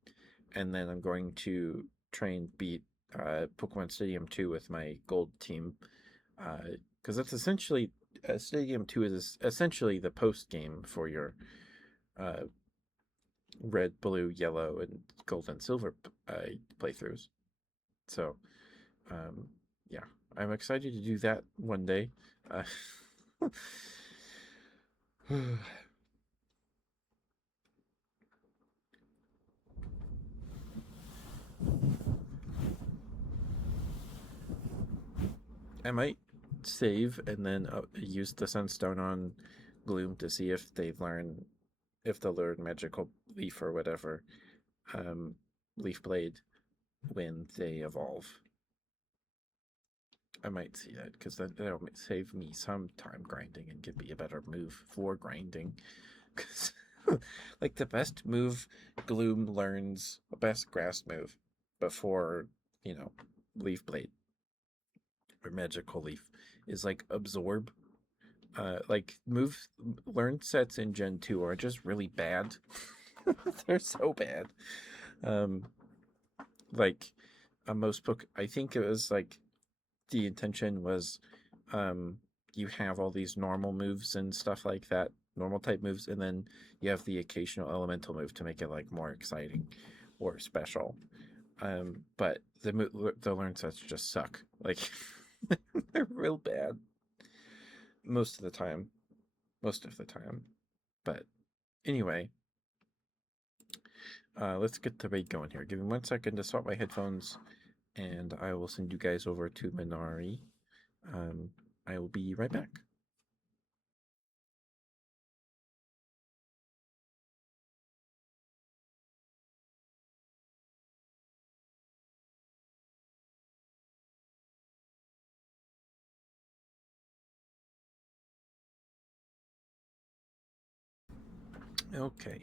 and then I'm going to try and beat Pokemon Stadium 2 with my gold team, because that's essentially Stadium 2 is essentially the post game for your red, blue, yellow, and gold and silver playthroughs. So, yeah, I'm excited to do that one day. I might save and then use the sunstone on Gloom to see if they'll learn magical leaf or whatever, um, leaf blade when they evolve. I might see that because that'll save me some time grinding and give me a better move for grinding. Because, like, the best move Gloom learns, the best grass move before, you know, Leaf Blade or Magical Leaf is like Absorb. Like, move learn sets in Gen 2 are just really bad. They're so bad. Um, like, most book, I think it was like the intention was you have all these normal moves and stuff like that, normal type moves, and then you have the occasional elemental move to make it like more exciting or special. But the learn sets just suck. Like they're real bad most of the time. Most of the time. But anyway, let's get the raid going here. Give me 1 second to swap my headphones, and I will send you guys over to Minari. I will be right back. Okay.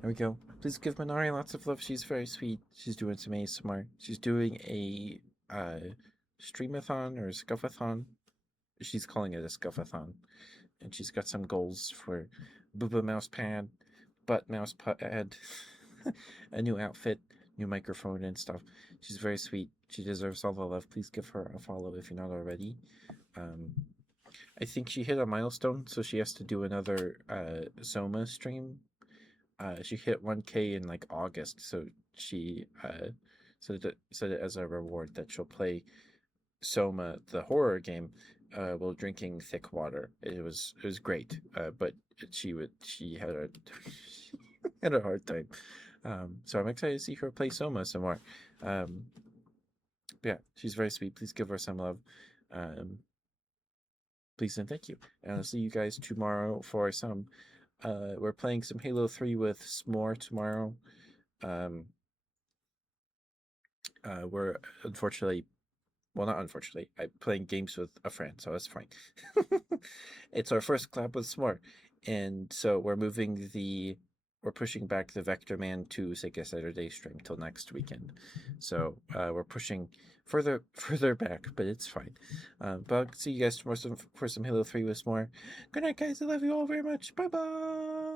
There we go. Please give Minari lots of love. She's very sweet. She's doing some ASMR. She's doing a streamathon or a scuffathon. She's calling it a scuffathon. And she's got some goals for Booba mouse pad, butt mouse pad, a new outfit, new microphone and stuff. She's very sweet. She deserves all the love. Please give her a follow if you're not already. I think she hit a milestone, so she has to do another Soma stream. She hit 1K in like August, so she said it as a reward that she'll play Soma, the horror game, while drinking thick water. It was great, but she had a had a hard time. So I'm excited to see her play Soma some more. Yeah, she's very sweet. Please give her some love. Please and thank you. And I'll see you guys tomorrow for some. We're playing some Halo 3 with S'more tomorrow. We're unfortunately, well, not unfortunately, I'm playing games with a friend, so that's fine. It's our first collab with S'more, and so we're pushing back the Vector Man to Sega Saturday stream till next weekend. So we're pushing further back, but it's fine. But I'll see you guys tomorrow for some Halo 3 with S'more. Good night, guys. I love you all very much. Bye bye.